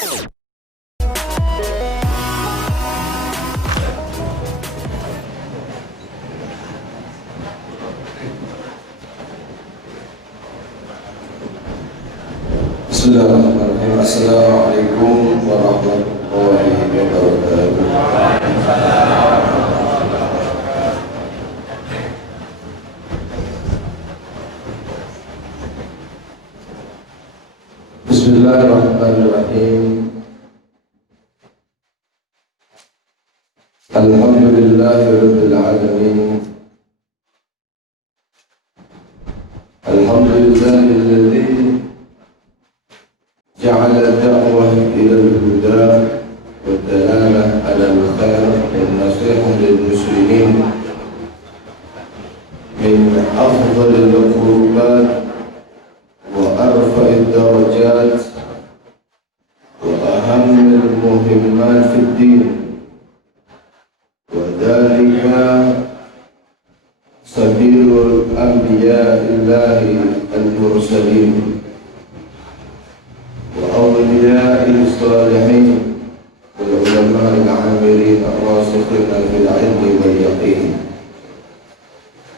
Bismillahirrahmanirrahim. Assalamualaikum warahmatullahi wabarakatuh. Bismillahirrahmanirrahim. Alhamdulillahirabbil alamin. Alhamdulillahilladzi جعل الدعوة إلى الهدى والدلالة على الخير والنصيحة للمسلمين من أفضل القربات وأرفع الدرجات وأهم المهمات في الدين، وذلك سبيل الأنبياء الله المرسلين وأولياء الصالحين والعلماء العاملين الراسخين في العلم واليقين.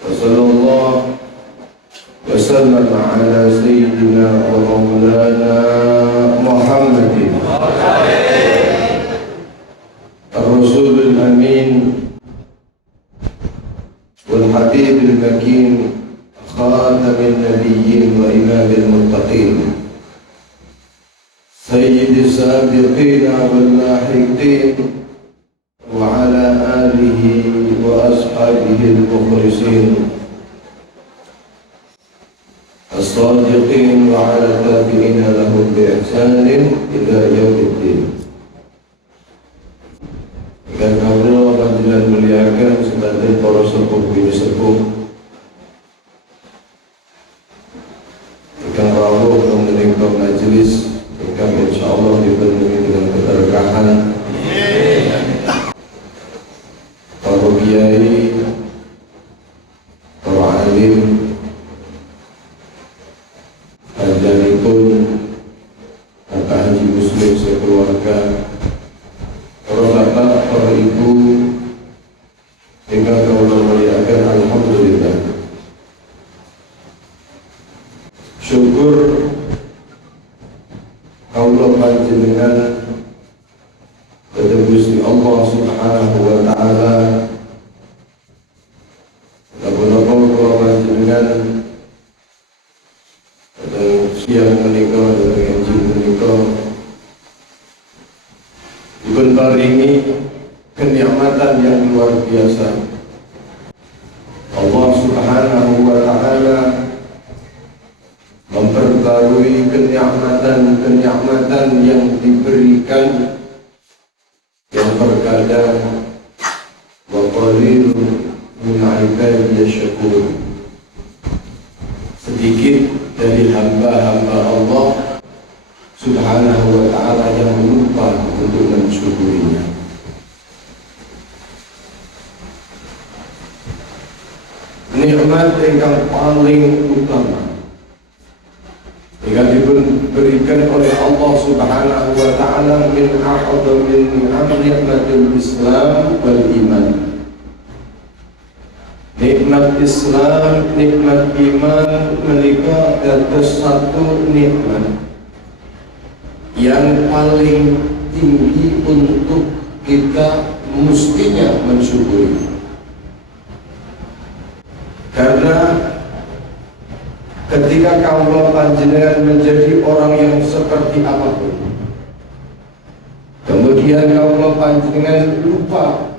وصلى الله وسلم على سيدنا ومولانا محمد الرسول الأمين والحبيب المكين خاتم النبيين وإمام المتقين سيد السابقين واللاحقين وعلى آله وأصحابه المخلصين الصادقين وعلى التابعين لهم بإحسان إلى يوم الدين. Dan Allah panjenengan muliakan sebagai para sepuh bini sepuh ingkang rawuh menika majelis ingkang insyaallah dipenuhi dengan keberkahan. Para kiai, para alim, hajanipun Bapak Haji Muslim sekeluarga, para bapak, para ibu ingkang kula muliakan, alhamdulillah. Syukur Allah panjenengan Gusti Allah Subhanahu wa taala napa-napa kula panjenengan pada siang menika dengan ngaji menika dipun paringi kenikmatan yang luar biasa. Allah Subhanahu wa taala memperbarui kenikmatan-kenikmatan yang diberikan yang terkadang wa qalilun min ibadiyas syakur, sedikit dari hamba-hamba Allah Subhanahu wa ta'ala yang lupa untuk mensyukurinya. Nikmat yang paling utama yang diberikan oleh Allah Subhanahu wa ta'ala min a'zamil ni'matil Islam wal iman. Nikmat Islam, nikmat iman menika dados satu nikmat yang paling tinggi untuk kita mestinya mensyukuri. Karena ketika kaula panjenengan menjadi orang yang seperti apapun, kemudian kaula panjenengan lupa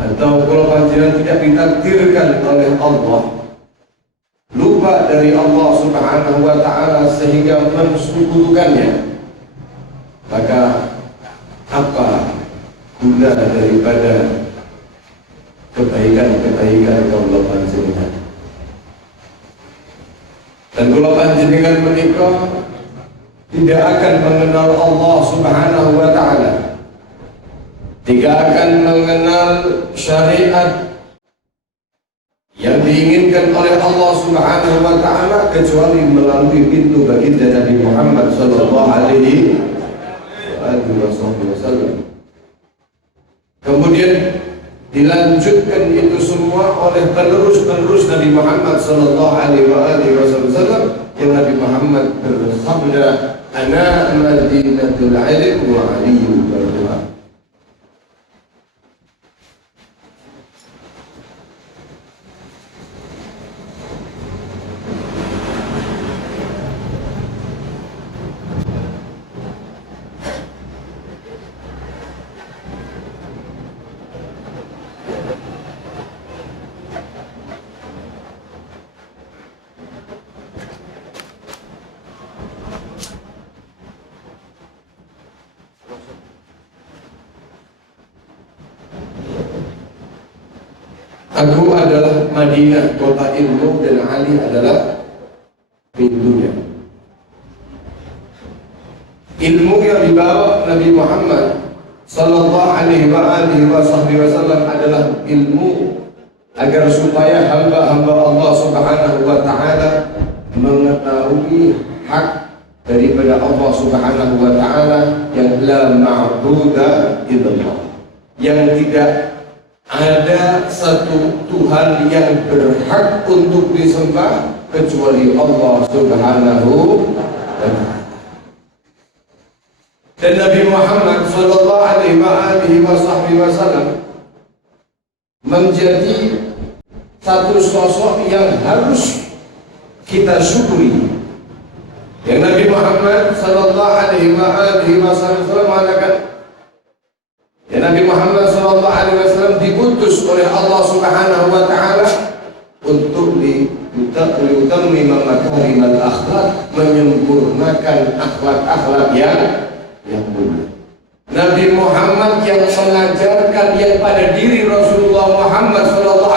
atau kaula panjenengan tidak ditakdirkan oleh Allah, lupa dari Allah Subhanahu wa ta'ala sehingga mensekutukannya, maka apa guna daripada kebaikan-kebaikan kaula panjenengan? Dan kula panjenengan menika tidak akan mengenal Allah Subhanahu wa ta'ala, tidak akan mengenal syariat yang diinginkan oleh Allah Subhanahu wa Ta'ala kecuali melalui pintu baginda Nabi Muhammad sallallahu alaihi wasallam. Kemudian dilanjutkan itu semua oleh penerus-penerus Nabi Muhammad sallallahu alaihi wasallam, yang Nabi Muhammad bersabda, ana madinatul ilm wa aliyyun baruha. Aku adalah Madinah, kota ilmu, dan Ali adalah pintunya. Ilmu yang dibawa Nabi Muhammad sallallahu alaihi wasallam adalah ilmu agar supaya hamba-hamba Allah Subhanahu wa Ta'ala mengetahui hak daripada Allah Subhanahu wa Ta'ala yang la ma'buda illallah, yang tidak ada satu Tuhan yang berhak untuk disembah kecuali Allah Subhanahu wa Ta'ala. Dan Nabi Muhammad sallallahu alaihi wasallam menjadi satu sosok yang harus kita syukuri. Yang Nabi Muhammad sallallahu alaihi wasallam mengatakan, ya, Nabi Muhammad SAW diutus oleh Allah Subhanahu wa Ta'ala untuk liutammima makarimal akhlak, menyempurnakan akhlak-akhlak yang mulia. Nabi Muhammad yang mengajarkan yang pada diri Rasulullah Muhammad SAW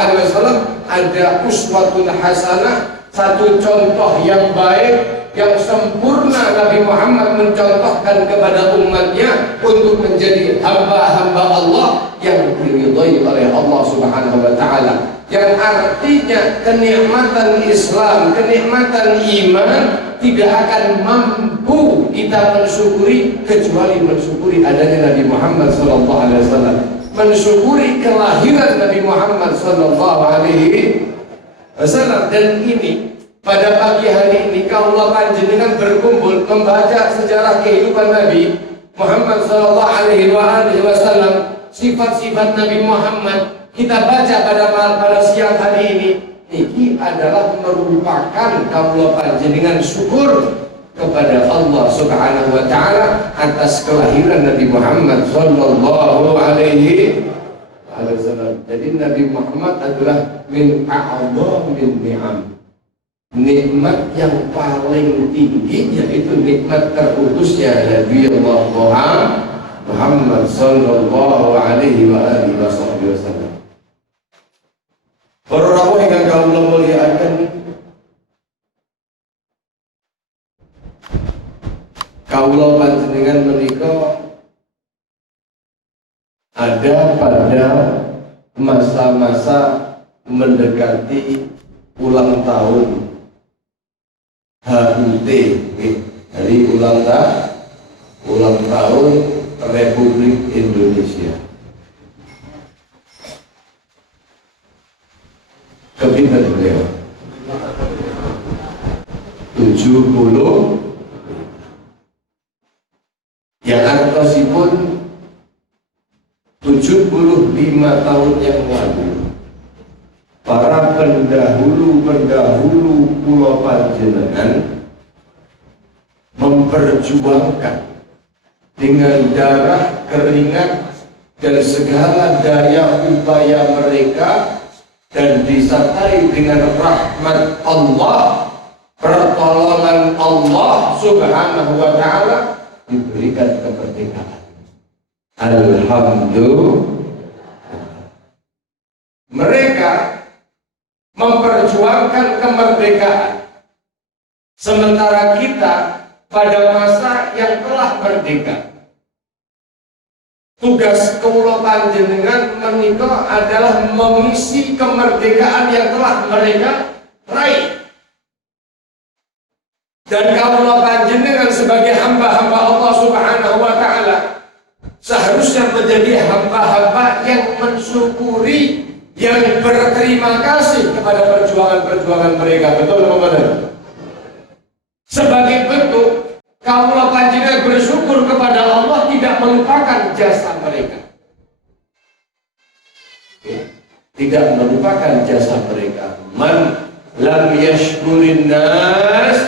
ada uswatun hasanah, satu contoh yang baik, yang sempurna. Nabi Muhammad mencontohkan kepada umatnya untuk menjadi hamba-hamba Allah yang diridhai oleh Allah Subhanahu wa Ta'ala, yang artinya kenikmatan Islam, kenikmatan iman tidak akan mampu kita mensyukuri kecuali mensyukuri adanya Nabi Muhammad SAW, mensyukuri kelahiran Nabi Muhammad SAW. Dan ini pada pagi hari ini kaula panjenengan berkumpul membaca sejarah kehidupan Nabi Muhammad sallallahu alaihi wasallam, sifat-sifat Nabi Muhammad kita baca pada siang hari ini. Ini adalah merupakan kaula panjenengan syukur kepada Allah Subhanahu wa Ta'ala atas kelahiran Nabi Muhammad sallallahu alaihi wasallam. Jadi Nabi Muhammad adalah min a'dhamil ni'am, nikmat yang paling tinggi, yaitu nikmat terutusnya Nabi Allah Muhammad sallallahu alaihi wasallam. Para rawuh ingkang kawula mulyakaken, kawula panjenengan menika ada pada masa-masa mendekati ulang tahun HUT, hari ulang tahun Republik Indonesia. Kepinten beliau 70, yang artosipun 75 tahun yang lalu para pendahulu pulau panjenengan memperjuangkan dengan darah, keringat, dan segala daya upaya mereka, dan disertai dengan rahmat Allah, pertolongan Allah Subhanahu wa Ta'ala, diberikan kemerdekaan. Alhamdulillah. Mereka memperjuangkan kemerdekaan, sementara kita pada masa yang telah merdeka Tugas kula panjenengan menika adalah mengisi kemerdekaan yang telah mereka raih. Dan kula panjenengan sebagai hamba-hamba Allah Subhanahu wa taala seharusnya menjadi hamba-hamba yang mensyukuri, yang berterima kasih kepada perjuangan-perjuangan mereka. Betul apa benar? Sebagai bentuk kula panjenengan bersyukur kepada Allah, tidak melupakan jasa mereka. Tidak melupakan jasa mereka. Man lam yashkurin nas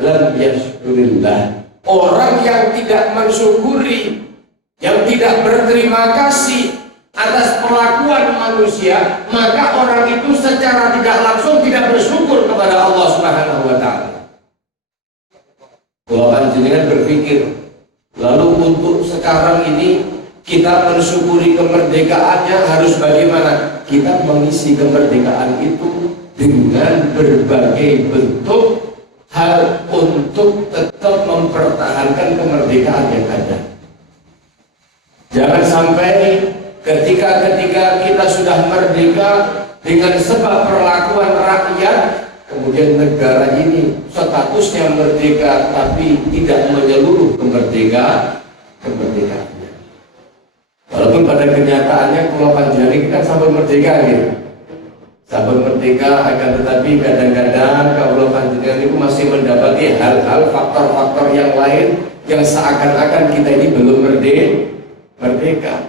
lam yashkurillah. Orang yang tidak mensyukuri, yang tidak berterima kasih atas perlakuan manusia, maka orang itu secara tidak langsung tidak bersyukur kepada Allah Subhanahu wa taala. Kalau panjenengan berpikir, lalu untuk sekarang ini kita mensyukuri kemerdekaannya harus bagaimana? Kita mengisi kemerdekaan itu dengan berbagai bentuk hal untuk tetap mempertahankan kemerdekaan yang ada. Jangan sampai ketika kita sudah merdeka dengan sebab perlakuan rakyat, kemudian negara ini statusnya merdeka tapi tidak menyeluruh kemerdekaannya. Walaupun pada kenyataannya Pulau Panjari kan sampai merdeka gitu. Sampai merdeka, akan tetapi kadang-kadang Pulau Panjari itu masih mendapati hal-hal faktor-faktor yang lain yang seakan-akan kita ini belum merdeka.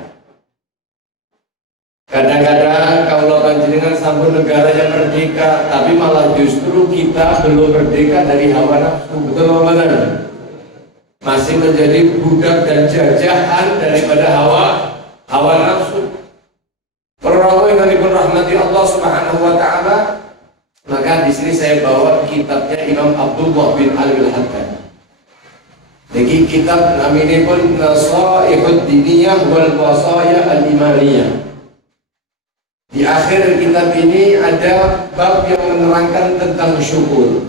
Kadang-kadang kalau panjenengan sampun negara yang merdeka, tapi malah justru kita belum merdeka dari hawa nafsu. Betul apa benar? Masih menjadi budak dan jajahan daripada hawa nafsu. Para yang dirahmati Allah Subhanahu wa taala, maka di sini saya bawa kitabnya Imam Abdullah bin Al-Haddad. Jadi kitab namanya pun Nasaihud Diniyah wal Wasaya Al-Imaniyah. Di akhir kitab ini ada bab yang menerangkan tentang syukur,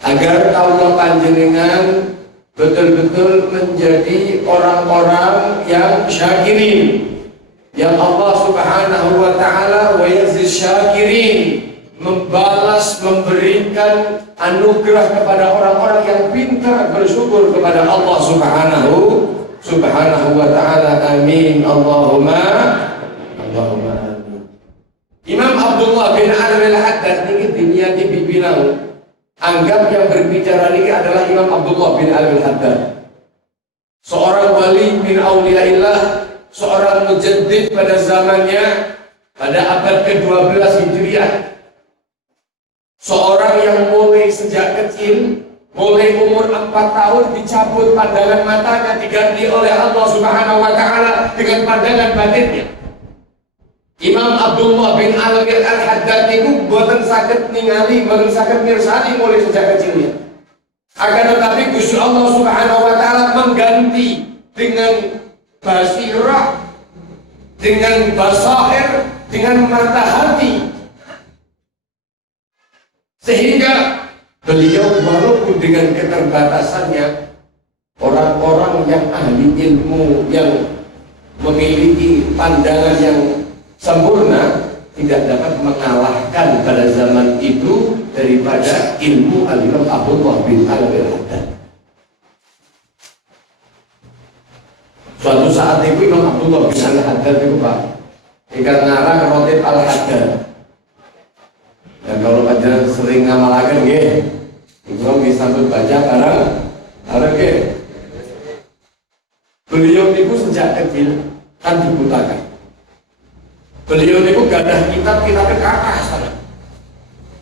agar kaula panjenengan betul-betul menjadi orang-orang yang syakirin, yang Allah Subhanahu wa taala wa yazid syakirin, membalas, memberikan anugerah kepada orang-orang yang pintar bersyukur kepada Allah Subhanahu wa taala. Amin. Allahumma amin. Imam Abdullah bin Al-Haddad ini diniati bibilang, anggap yang berbicara ini adalah Imam Abdullah bin Al-Haddad, seorang wali min auliyaillah, seorang mujaddid pada zamannya pada abad ke-12 Hijriah. Seorang yang mulai sejak kecil, mulai umur 4 tahun dicabut pandangan matanya, diganti oleh Allah Subhanahu wa taala dengan pandangan batinnya. Imam Abdullah bin Al-Haddad itu buatan sakit ningali, buatan sakit mirsani mulai sejak kecilnya. Akan tetapi Gusti Allah Subhanahu wa taala mengganti dengan basirah, dengan basair, dengan mata hati, sehingga beliau walaupun dengan keterbatasannya, orang-orang yang ahli ilmu, yang memiliki pandangan yang sempurna, tidak dapat mengalahkan pada zaman itu daripada ilmu Al-Imam Abdullah bin Al-Haddad. Suatu saat itu Imam Abdullah bin Al-Haddad itu Pak, ikan ngarang Rotib Al-Haddad. Dan kalau panjenengan sering ngamalaken nggih, itu bisa baca barang nggih. Beliau itu sejak kecil kan dibutakan. Beliau itu gadah kitab-kitab ke atas sana.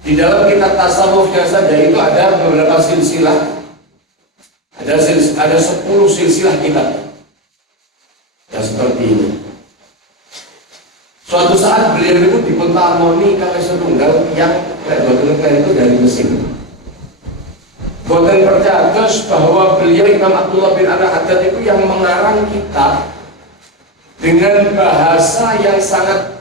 Di dalam kitab tasawufnya saja itu ada beberapa silsilah. Ada 10 silsilah kitab. Ya seperti ini. Suatu saat beliau itu dipuntamoni kali setunggal yang betul-betul itu dari Mesir. Boten percaya bahwa beliau Imam Abdullah bin Al-Haddad itu yang mengarang kitab dengan bahasa yang sangat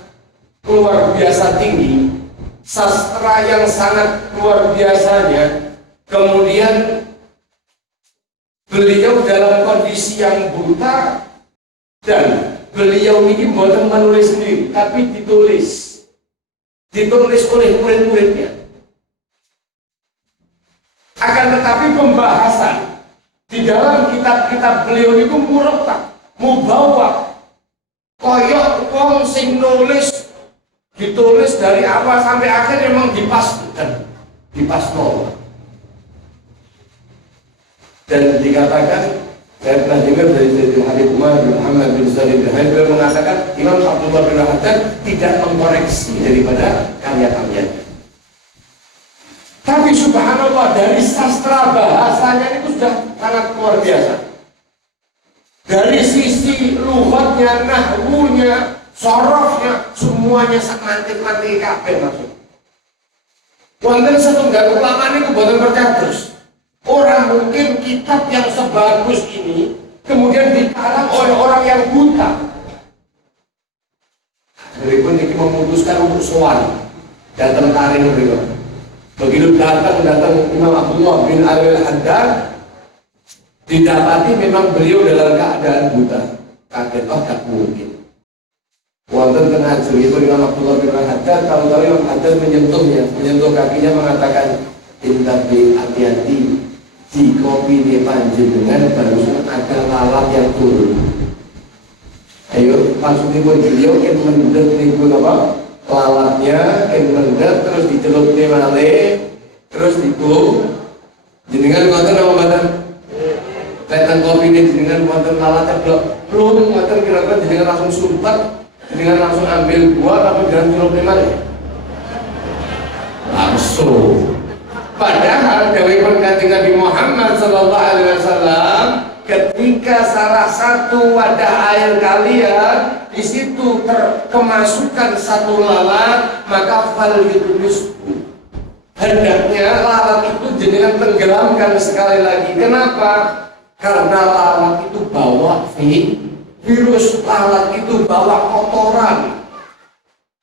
luar biasa tinggi, sastra yang sangat luar biasanya. Kemudian beliau dalam kondisi yang buta, Dan beliau ini bukan menulis sendiri, tapi ditulis oleh murid-muridnya. Akan tetapi pembahasan di dalam kitab-kitab beliau itu muretab, mubawa, koyok wong sing nulis, ditulis dari awal sampai akhir memang dipasno. Dan dikatakan, saya pernah dengar dari Sayyidina Habib Umar bin Muhammad bin Salim bin Habib, beliau mengatakan Imam Abdullah bin Haddad tidak mengkoreksi daripada karya-karyanya. Tapi subhanallah, dari sastra bahasanya itu sudah sangat luar biasa. Dari sisi lughatnya, nahwunya, sorofnya, semuanya mantik-mantik kabeh maksud. Wonten setunggal ulama niku boten percaya terus. Orang mungkin kitab yang sebagus ini kemudian dikarang oleh orang yang buta. Jadi pun ini memutuskan untuk sowan datang taring beliau. Begitu datang Imam Abdullah bin Al-Haddad, didapati memang beliau dalam keadaan buta. Kaget, tak mungkin. Wonten tengah itu Imam Abdullah bin Al-Haddad, tahu-tahu Imam Haddad menyentuh kakinya mengatakan, "Intabi, hati-hati. Di kopi di panjenengan barusan ada lalat yang turun." Ayo, maksudnya beliau yang mendet niku apa? Lalatnya yang mendet terus dicelup di male, terus diku. Jenengan ngoten apa mboten? Lek kopi ini jenengan wonten lalatnya belum ngoten kira-kira jenengan langsung sumpat, jenengan langsung ambil buah tapi jangan celup di male. Langsung. Padahal dari Kanjeng Nabi Muhammad sallallahu alaihi wasallam, ketika salah satu wadah air kalian di situ terkemasukan satu lalat, maka fal yudnisku. Hendaknya lalat itu jenengan tenggelamkan sekali lagi. Kenapa? Karena lalat itu bawa virus, lalat itu bawa kotoran.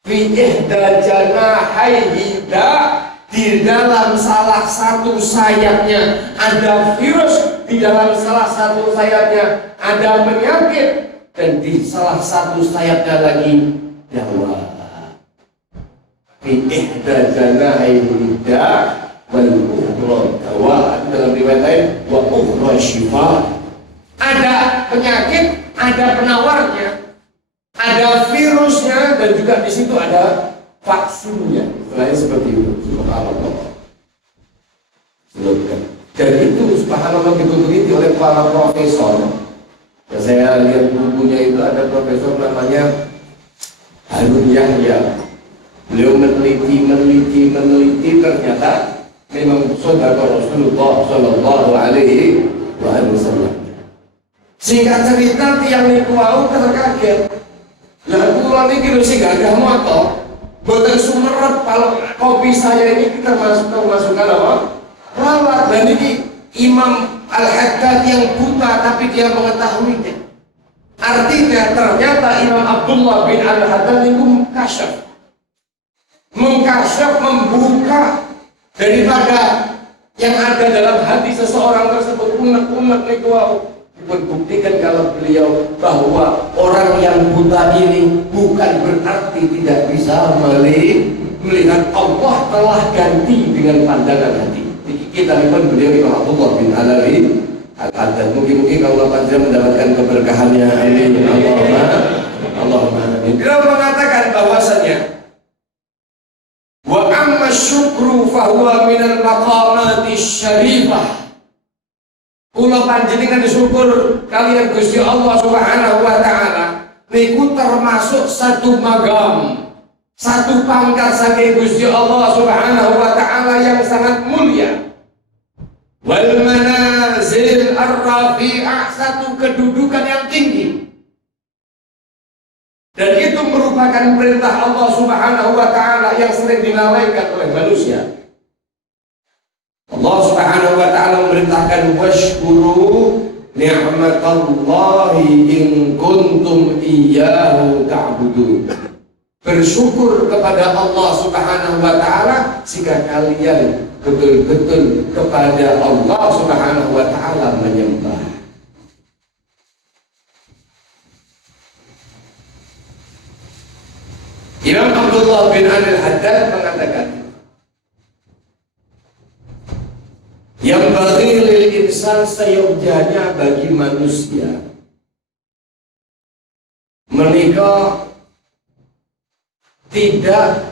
Fi ihda janahaihi di dalam salah satu sayapnya ada virus, di dalam salah satu sayapnya ada penyakit, dan di salah satu sayapnya lagi dawa. Fi ihda janahaihi wal ukhra dawa, dalam riwayat lain wa ukhra syifa. Ada penyakit, ada penawarnya, ada virusnya, dan juga di situ ada vaksinnya. Selain seperti itu, subhanallah. Dan itu subhanallah diteliti oleh para profesor. Ya, saya lihat bukunya itu ada profesor namanya Harun Yahya. Beliau meneliti, ternyata memang saudara Rasulullah Shallallahu Alaihi Wasallam. Singkat cerita, tiang niku wau terkaget. Lah kula niki lho sing gadah moto. Boten sumerep kalau kopi saya ini kita masukkan apa? Lalat. Dan ini Imam Al-Haddad yang buta tapi dia mengetahuinya. Artinya ternyata Imam Abdullah bin Al-Haddad itu mengkasyaf, membuka daripada yang ada dalam hati seseorang tersebut. Unek-unek niku wau. Membuktikan kalau beliau bahwa orang yang buta ini bukan berarti tidak bisa melihat. Allah telah ganti dengan pandangan hati. Kita pun beliau Imam Abdullah bin Al-Haddad. Mungkin Allah panjang mendapatkan keberkahannya. Amin. Allahumma amin. Beliau mengatakan bahwasanya wa amma syukru fahuwa minal maqamati syarifah. Kula panjenengan disyukur kalian Gusti Allah Subhanahu wa taala niku termasuk satu magam, satu pangkat saking Gusti Allah Subhanahu wa taala yang sangat mulia. Wal manazil ar-rafi'ah, satu kedudukan yang tinggi. Dan itu merupakan perintah Allah Subhanahu wa taala yang sering dilalaikan oleh manusia. Allah Subhanahu wa taala memerintahkan washkuru ni'matallahi in kuntum iyyahu ta'budun. Bersyukur kepada Allah Subhanahu wa taala jika kalian betul-betul kepada Allah Subhanahu wa taala menyembah. Imam Abdullah bin Al-Haddad mengatakan, yang bagi lil insan seyogyanya bagi manusia menikah tidak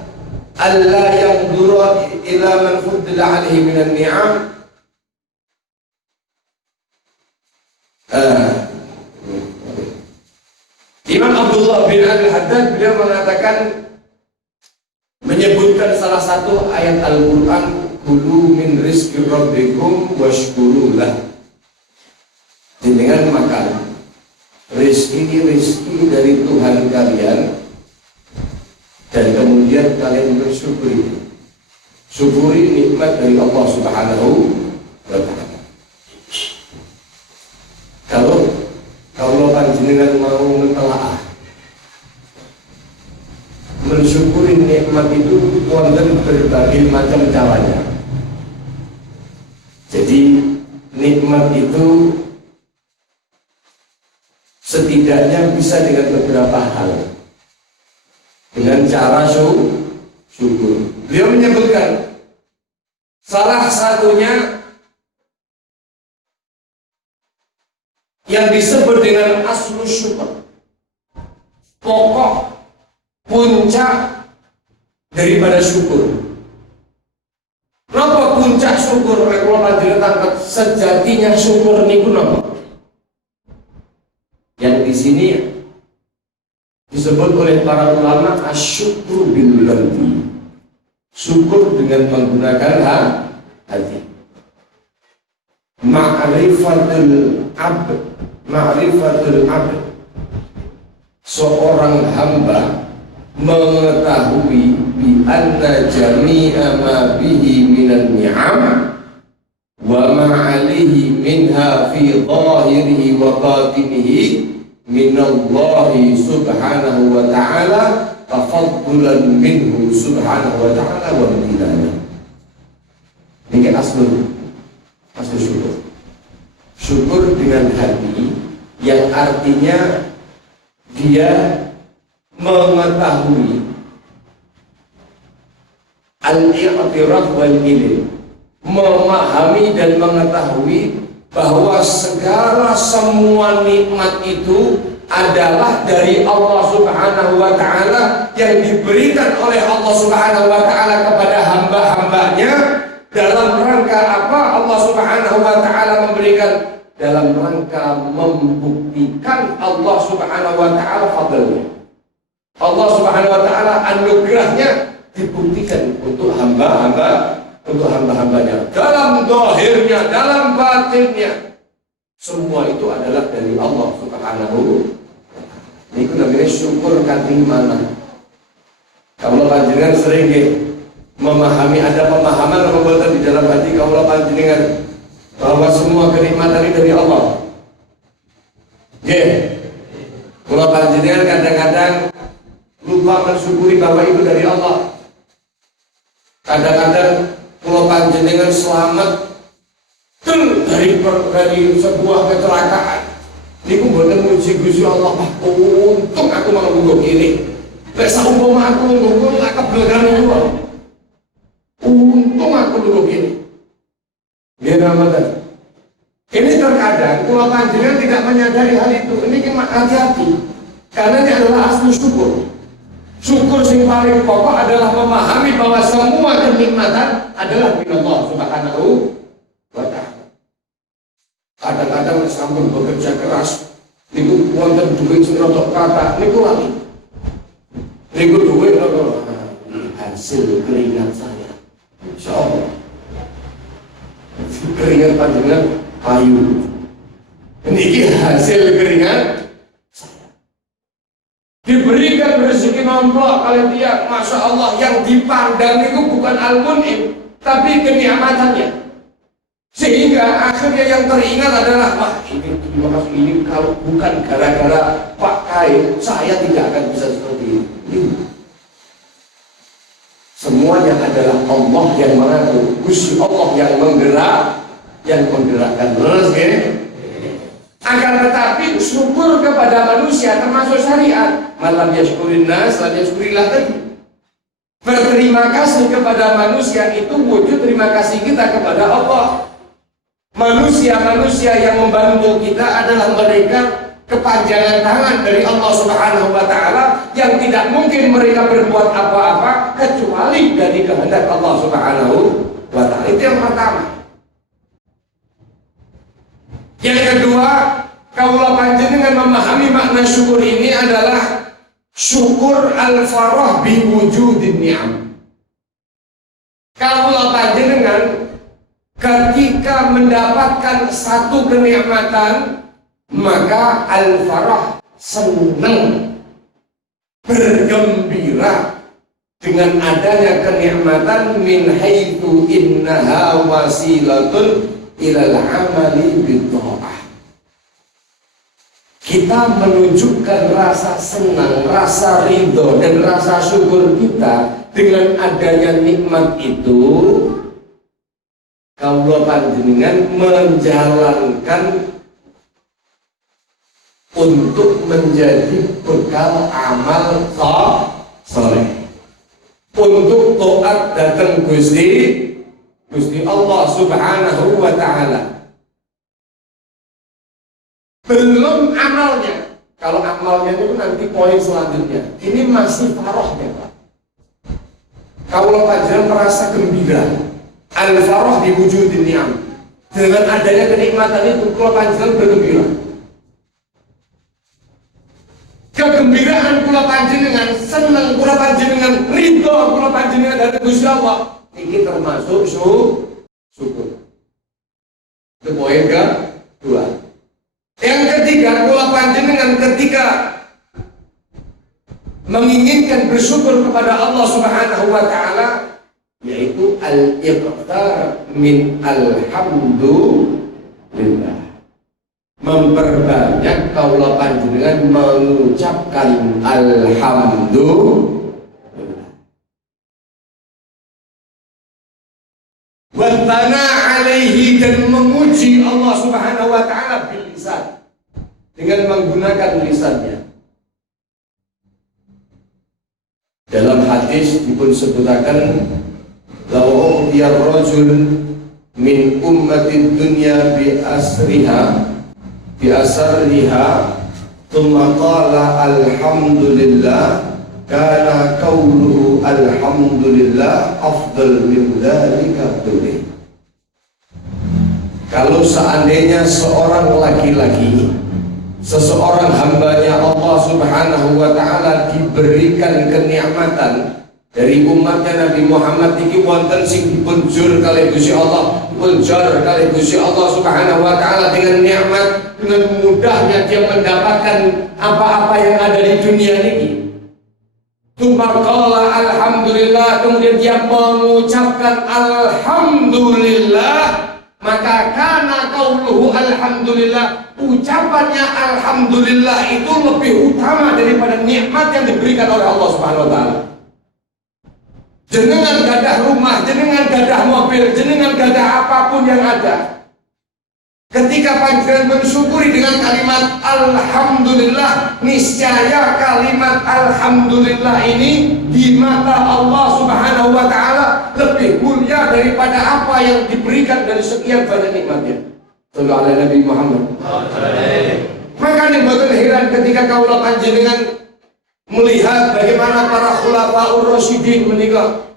Allah yang dura ila man fuddila alaihi minan ni'am Imam Abdullah bin Al-Haddad beliau mengatakan, menyebutkan salah satu ayat Al-Quran, kulu min rizki rabbikum washkurulah, dengan makan rizki dari Tuhan kalian dan kemudian kalian bersyukuri, syukuri nikmat dari Allah Subhanahu wa ta'ala. Kalau panjenengan mau mentelaah mensyukuri nikmat itu wonten berbagai macam caranya. Jadi nikmat itu setidaknya bisa dengan beberapa hal, dengan cara syukur. Beliau menyebutkan salah satunya yang disebut dengan aslu syukur, pokok puncak daripada syukur. Napa puncak syukur? Kalau panjenengan sejatinya syukur niku napa? Yang di sini disebut oleh para ulama asyukru bil qalbi, syukur dengan menggunakan hati. Ma'rifatul abd, seorang hamba mengetahui bi anna jami'a ma bihi minan ni'am wa ma 'alaihi minha fi zahirihi wa batinihi minallahi subhanahu wa ta'ala tafaddulan minhu subhanahu wa ta'ala wa bidayah. Ini asal syukur. Syukur dengan hati, yang artinya dia mengetahui al-i'tiraf wal ilm, memahami dan mengetahui bahwa segala semua nikmat itu adalah dari Allah Subhanahu wa ta'ala, yang diberikan oleh Allah Subhanahu wa ta'ala kepada hamba-hambanya. Dalam rangka apa Allah Subhanahu wa ta'ala memberikan? Dalam rangka membuktikan Allah Subhanahu wa ta'ala fadlnya. Allah Subhanahu wa ta'ala anugerahnya dibuktikan untuk hamba-hambanya. Dalam zahirnya, dalam batinnya, semua itu adalah dari Allah Subhanahu wa ta'ala. Ini namanya syukur kating mana. Kalau panjenengan sering memahami, ada pemahaman pembuatan di dalam hati kaulah panjenengan bahwa semua kenikmatan ini dari Allah. Kalau panjenengan kadang-kadang lupa mensyukuri bahwa itu dari Allah. Kadang-kadang kalau panjenengan selamat dari sebuah kecelakaan, niku mboten muji Gusti Allah, untung aku mau nggo kene. Lek saumpama aku nggo lak keblegan niku. Untung aku dulu gini. Ini terkadang kalau panjenengan tidak menyadari hal itu, ini hati-hati. Karena ini adalah asli syukur. Syukur yang paling pokok adalah memahami bahwa semua kenikmatan adalah dari Allah Subhanahu wa ta'ala. Kadang-kadang sampun bekerja keras, niku wonten duit sing rada kathah, niku lali. Niku duit hasil keringat saya. Insyaallah keringat panjenengan payu. Ini hasil keringat saya. Diberikan rezeki nomplok kalian dia, masya Allah, yang dipandang itu bukan al-mun'im, tapi kenikmatannya. Sehingga akhirnya yang teringat adalah, wah ini kalau bukan gara-gara Pak Kai, saya tidak akan bisa seperti ini. Semuanya adalah Allah yang mengatur, Gusti Allah yang menggerakkan. Terus akan tetapi syukur kepada manusia termasuk syariat. Malam yashkurin nas, lam yashkurillah tadi. Berterima kasih kepada manusia itu wujud terima kasih kita kepada Allah. Manusia-manusia yang membantu kita adalah mereka kepanjangan tangan dari Allah Subhanahu wa Ta'ala, yang tidak mungkin mereka berbuat apa-apa kecuali dari kehendak Allah Subhanahu wa Ta'ala. Itu yang pertama. Yang kedua, kaula panjenengan memahami makna syukur ini adalah syukur al-farah bi wujudin ni'am. Kaula panjenengan ketika mendapatkan satu kenikmatan, maka al-farah senang, bergembira dengan adanya kenikmatan, min haitsu innaha wasilatun ilal amali bitta'ah. Kita menunjukkan rasa senang, rasa ridho, dan rasa syukur kita dengan adanya nikmat itu. Kaula panjenengan menjalankan untuk menjadi bekal amal saleh, untuk taat datang Gusti Allah Subhanahu wa Ta'ala. Belum amalnya. Kalau amalnya itu nanti poin selanjutnya. Ini masih farahnya, Pak. Kalau panjenengan merasa gembira, al-farah di wujudin ni'am, dengan adanya kenikmatan itu, kalau panjenengan bergembira. Kegembiraan kula panjenengan, senang kula panjenengan, ridho kula panjenengan dari Gusti Allah, ini termasuk syukur. Itu poin kedua. Yang ketiga, kula panjenengan ketika menginginkan bersyukur kepada Allah Subhanahu wa Ta'ala, yaitu al-iqtar min alhamdulillah, memperbanyak kaula panjenengan mengucapkan alhamdulillah. Wattana alaihi, dan memuji Allah Subhanahu wa Ta'ala bil lisan, dengan menggunakan lisannya. Dalam hadis disebutkan, law u'tiya rajul min ummatid dunya bi asriha bi asriha thumma qala alhamdulillah, kana qawluhu alhamdulillah afdal min dzalika kulli. Kalau seandainya seorang laki-laki, seseorang hambanya Allah Subhanahu wa Ta'ala diberikan kenikmatan dari umatnya Nabi Muhammad iki wonten sing dipunjur kali Gusti Allah, dipunjur kali Gusti Allah Subhanahu wa Ta'ala dengan nikmat, dengan mudahnya dia mendapatkan apa-apa yang ada di dunia ini. Tumarqala alhamdulillah, kemudian dia mengucapkan alhamdulillah, maka kana qauluhu alhamdulillah, ucapannya alhamdulillah itu lebih utama daripada nikmat yang diberikan oleh Allah Subhanahu wa Ta'ala. Jenengan gadah rumah, jenengan gadah mobil, jenengan gadah apapun yang ada, ketika panjenengan mensyukuri dengan kalimat alhamdulillah, niscaya kalimat alhamdulillah ini di mata Allah Subhanahu wa Ta'ala lebih mulia daripada apa yang diberikan dari sekian banyak nikmatnya. Sallallahu alaihi Nabi Muhammad. Makanya betul heran ketika kaula panjenengan melihat bagaimana para khulafaur rasyidin menikah.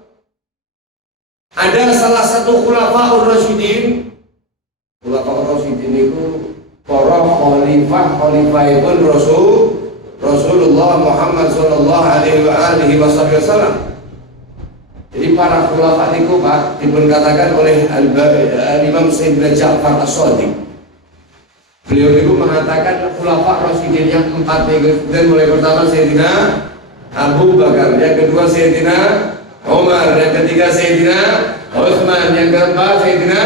Ada salah satu khulafaur rasyidin. Khulafaur rasyidin itu para khalifah Rasulullah Muhammad sallallahu alaihi wasallam. Jadi para khulafa itu, Pak, dikatakan oleh Imam Sayyidina Ja'far As-Shadiq. Beliau itu mengatakan khulafa rasyidin yang empat itu, dan mulai pertama Sayyidina Abu Bakar, yang kedua Sayyidina Umar, yang ketiga Sayyidina Utsman, yang keempat Sayyidina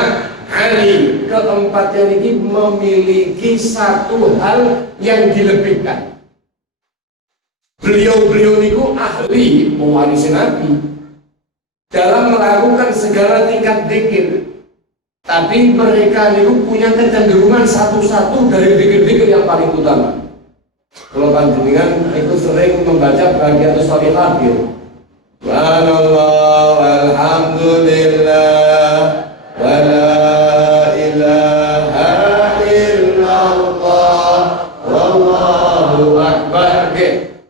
Ali. Keempatnya ini memiliki satu hal yang dilebihkan. Beliau itu ahli mewarisi Nabi dalam melakukan segala tingkat dzikir, tapi mereka itu punya kecenderungan satu-satu dari dzikir-dzikir yang paling utama. Kalau panjenengan itu sering membaca bagian sholihat, Subhanallah walhamdulillah wa la ilaha illallah wallahu akbar. Oke.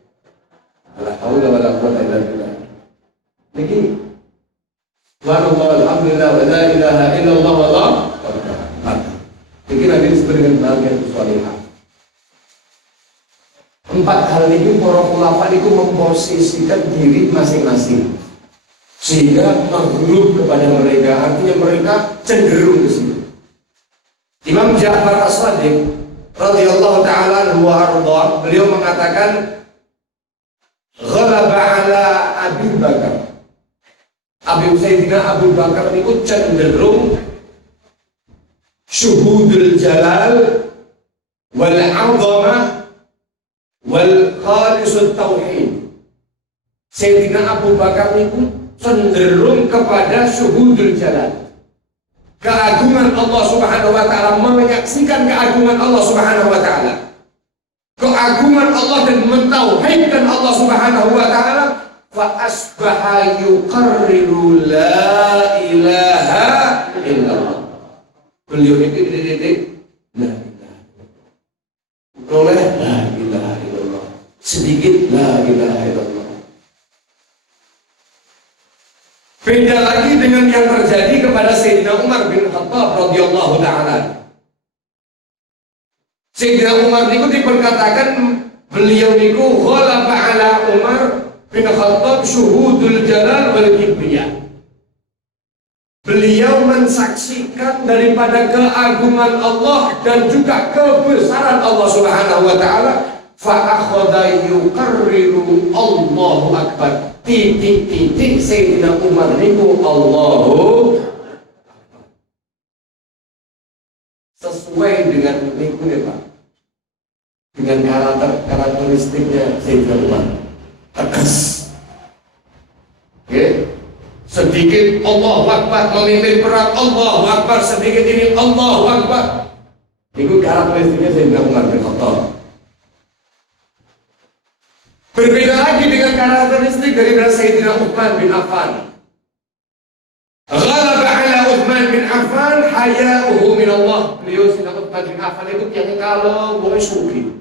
La haula wala quwwata illa billah. Niki Subhanallah walhamdulillah wa la ilaha illallah wallahu akbar. Niki nanti disebut dengan bagian sholihah. 4 hal ini para ulama itu memposisikan diri masing-masing sehingga maghrub kepada mereka, artinya mereka cenderung ke situ. Imam Ja'far As-Shadiq radhiyallahu taala anhu wa arda, beliau mengatakan ghalaba ala Abi Bakar. Sayyidina Abu Bakar itu cenderung syuhudul jalal wal 'azamah wal khalisut tauhid. Sayyidina Abu Bakar itu cenderung kepada syuhudul jalal, keagungan Allah Subhanahu wa taala, menyaksikan keagungan Allah Subhanahu wa taala, keagungan Allah dan mentauhidkan Allah Subhanahu wa taala. Fa asbaha yuqarriru la ilaha illallah. Beliau itu titik-titik la ilaha illallah, la ilaha illallah, sedikit la ilaha illallah. Beda lagi dengan yang terjadi kepada Sayyidina Umar bin Khattab radhiyallahu taala. Sayyidina Umar niku diperkatakan beliau niku ghalaba ala Umar bin Khattab syuhudul jalal wal kibriya. Beliau mensaksikan daripada keagungan Allah dan juga kebesaran Allah Subhanahu wa taala. Fa akhadha yuqarriru Allahu akbar. Titik-titik Sayyidina Umar niku Allahu akbar. Sesuai dengan niku ya Pak. Dengan karakteristiknya Sayyidina Umar. Tegas. Oke. Sedikit Allahu akbar, memimpin perang Allahu akbar, sedikit ini Allahu akbar. Itu karakteristiknya Sayyidina Umar bin Khattab. Berbeda lagi dengan karakteristik dari Sayyidina Uthman bin Affan. Ghalaba ala Uthman bin Affan haya'uhu min Allah. Beliau Sayyidina Uthman bin Affan itu yang kalau boleh suki.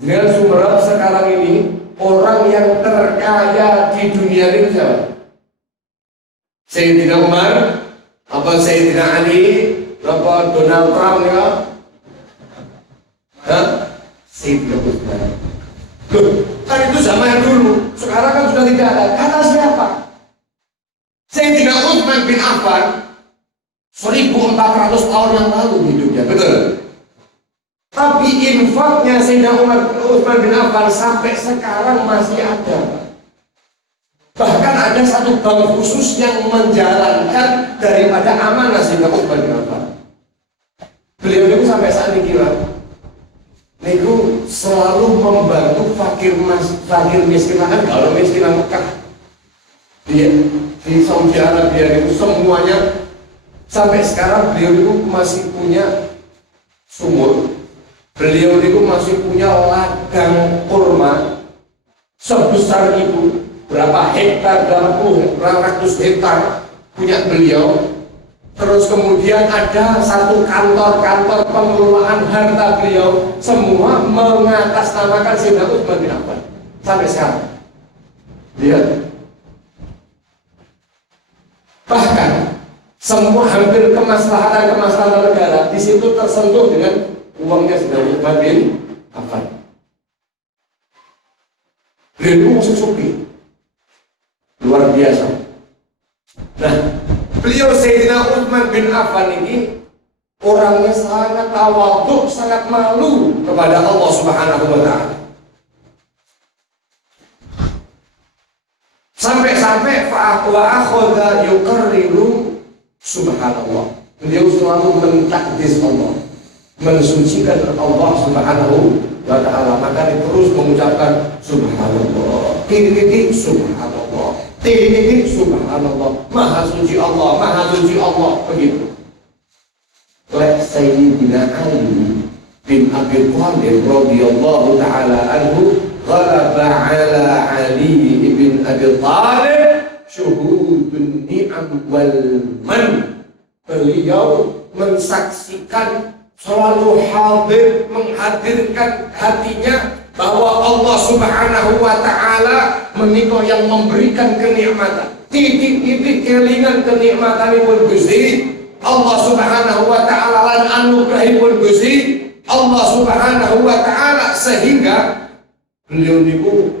Dengan Sumerap sekarang ini orang yang terkaya di dunia ini siapa? Sayyidina Umar, apa Sayyidina Ali, apa Donald Trump ya? Hah? Sayyidina Uthman. Loh, kan itu zaman dulu. Sekarang kan sudah tidak ada. Kata siapa? Sayyidina Uthman bin Affan 1400 tahun yang lalu hidupnya, betul? Tapi infaknya Sayyidina Uthman bin Affan sampai sekarang masih ada. Bahkan ada satu bank khusus yang menjalankan daripada amanah Sayyidina Uthman bin Affan. Beliau itu sampai saat ini kira niku selalu membantu fakir miskin, kan kalau miskinan Mekah di Saudi Arabia itu semuanya sampai sekarang beliau itu masih punya sumur, beliau itu masih punya ladang kurma sebesar itu, berapa hektar, berapa ratus hektar punya beliau. Terus kemudian ada satu kantor pengelolaan harta beliau, semua mengatasnamakan Sayyidina Uthman bin Affan sampai sekarang. Lihat. Bahkan semua hampir kemaslahatan negara di situ tersentuh dengan uangnya Sayyidina Uthman bin Affan. Beliau masuk suki, luar biasa. Nah, beliau Sayyidina Uthman bin Affan ini orangnya sangat tawadhu, sangat malu kepada Allah Subhanahu wa taala. Sampai-sampai wa akhadha yuqarriru subhanallah. Beliau selalu mentakdis Allah, mensucikan Allah Subhanahu wa taala. Maka dia terus mengucapkan subhanallah, titik subhanallah, titik subhanallah, maha suci Allah, begitu. Lek Sayyidina Ali bin Abi Thalib radhiyallahu taala anhu ghalaba ala Ali bin Abi Thalib syuhudun ni'am wal man. Beliau mensaksikan, selalu hadir, menghadirkan hatinya bahwa Allah Subhanahu wa Ta'ala menika yang memberikan kenikmatan. Titik-titik kelingan kenikmatanipun Gusti Allah Subhanahu wa Ta'ala lan anugerahipun Gusti Allah Subhanahu wa Ta'ala, sehingga beliau niku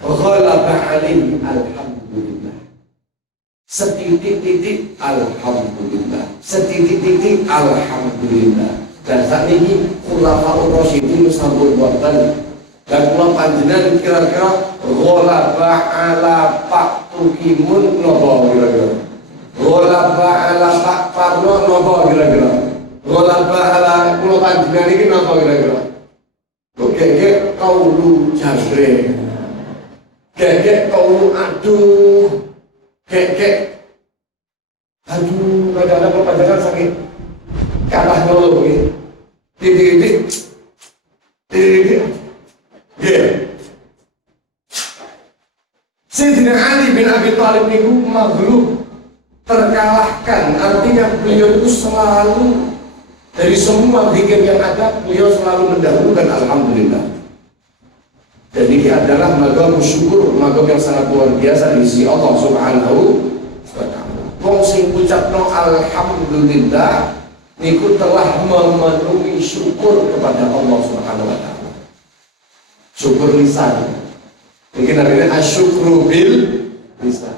ghalaba alaihi alhamdulillah. Setitik-titik alhamdulillah, setitik-titik alhamdulillah. Dan saat ini khulafaur rasyidin sampun wonten, dan kula panjenengan kira-kira ghalaba ala Pak Tukimun napa kira-kira? Ghalaba ala Pak Parno napa kira-kira? Ghalaba ala kula panjenengan iki napa kira-kira? Kok kaulu jangkrik, kek kaulu aduh, kek aduh, kadang-kadang kula panjenengan sakit kalah dulu gitu. Titik-titik Sayyidina Ali bin Abi Thalib itu maghlub, terkalahkan. Artinya beliau itu selalu dari semua zikir yang ada, beliau selalu mendahulukan alhamdulillah. Dan ini adalah magam syukur, magam yang sangat luar biasa di sisi Allah Subhanahu wa Ta'ala. Wong sing ucapno alhamdulillah niku telah memenuhi syukur kepada Allah Subhanahu wa Ta'ala. Syukur lisan. Mungkin namanya asyukru bil lisan.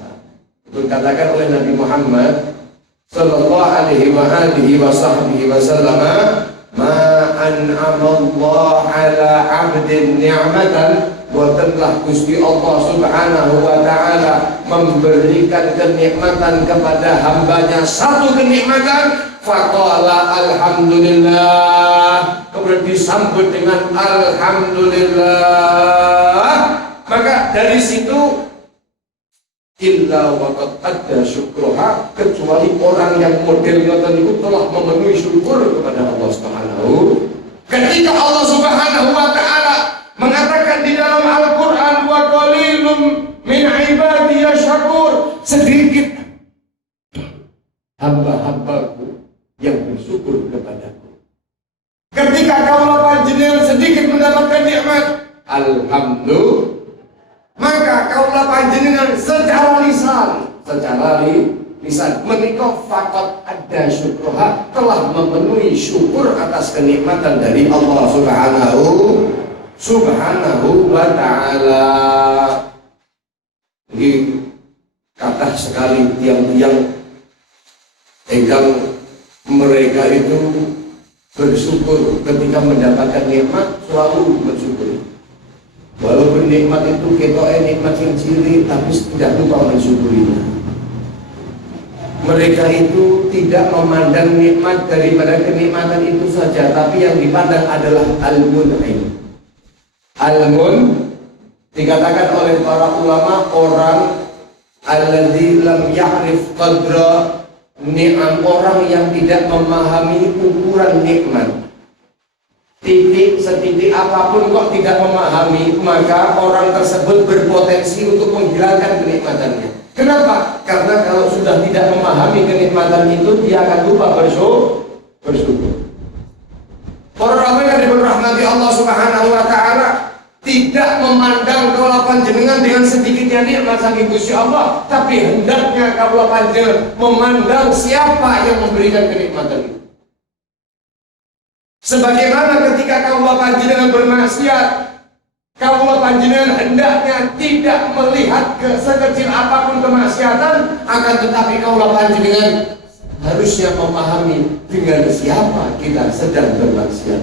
Itu katakan oleh Nabi Muhammad sallallahu alaihi wa alihi wa sahbihi wa sallama, ma an'ama Allah ala 'abdin ni'matan, buatanlah Gusti Allah Subhanahu wa Ta'ala memberikan kenikmatan kepada hambanya satu kenikmatan, faqala alhamdulillah, kemudian disambut dengan alhamdulillah. Maka dari situ illa waqad adda syukruha, kecuali orang yang model ngoten niku telah memenuhi syukur kepada Allah Subhanahu. Ketika Allah Subhanahu wa Ta'ala mengatakan di dalam Al-Qur'an, wa qalilum min ibadiy syakur, sedikit hamba-hambaku yang bersyukur kepadaku. Ketika kaulah panjenengan sedikit mendapatkan nikmat alhamdulillah, maka kaulah panjenengan secara lisan menika faqat ada syukruha, telah memenuhi syukur atas kenikmatan dari Allah Subhanahu wa Ta'ala. Ini kata sekali tiang-tiang enggang mereka itu bersyukur ketika mendapatkan nikmat, selalu bersyukur. Walaupun nikmat itu ketoknya nikmat yang cilik, tapi tidak lupa mensyukurinya. Mereka itu tidak memandang nikmat daripada kenikmatan itu saja, tapi yang dipandang adalah al-mun'im. Al-mun dikatakan oleh para ulama orang alladzi lam ya'rif qadra ni'am, orang yang tidak memahami ukuran nikmat. Setitik apapun kok tidak memahami, maka orang tersebut berpotensi untuk menghilangkan kenikmatannya. Kenapa? Karena kalau sudah tidak memahami kenikmatan itu, dia akan lupa bersyukur. Para ulama yang dirahmati Allah Subhanahu wa Ta'ala tidak memandang kaulah panjenengan dengan sedikitnya nikmat saking Gusti Allah, tapi hendaknya kaulah panjenengan memandang siapa yang memberikan kenikmatan itu. Sebagaimana ketika kaulah panjenengan bermaksiat, kaulah panjenengan hendaknya tidak melihat sekecil apapun kemaksiatan, akan tetapi kaulah panjenengan harusnya memahami dengan siapa kita sedang bermaksiat.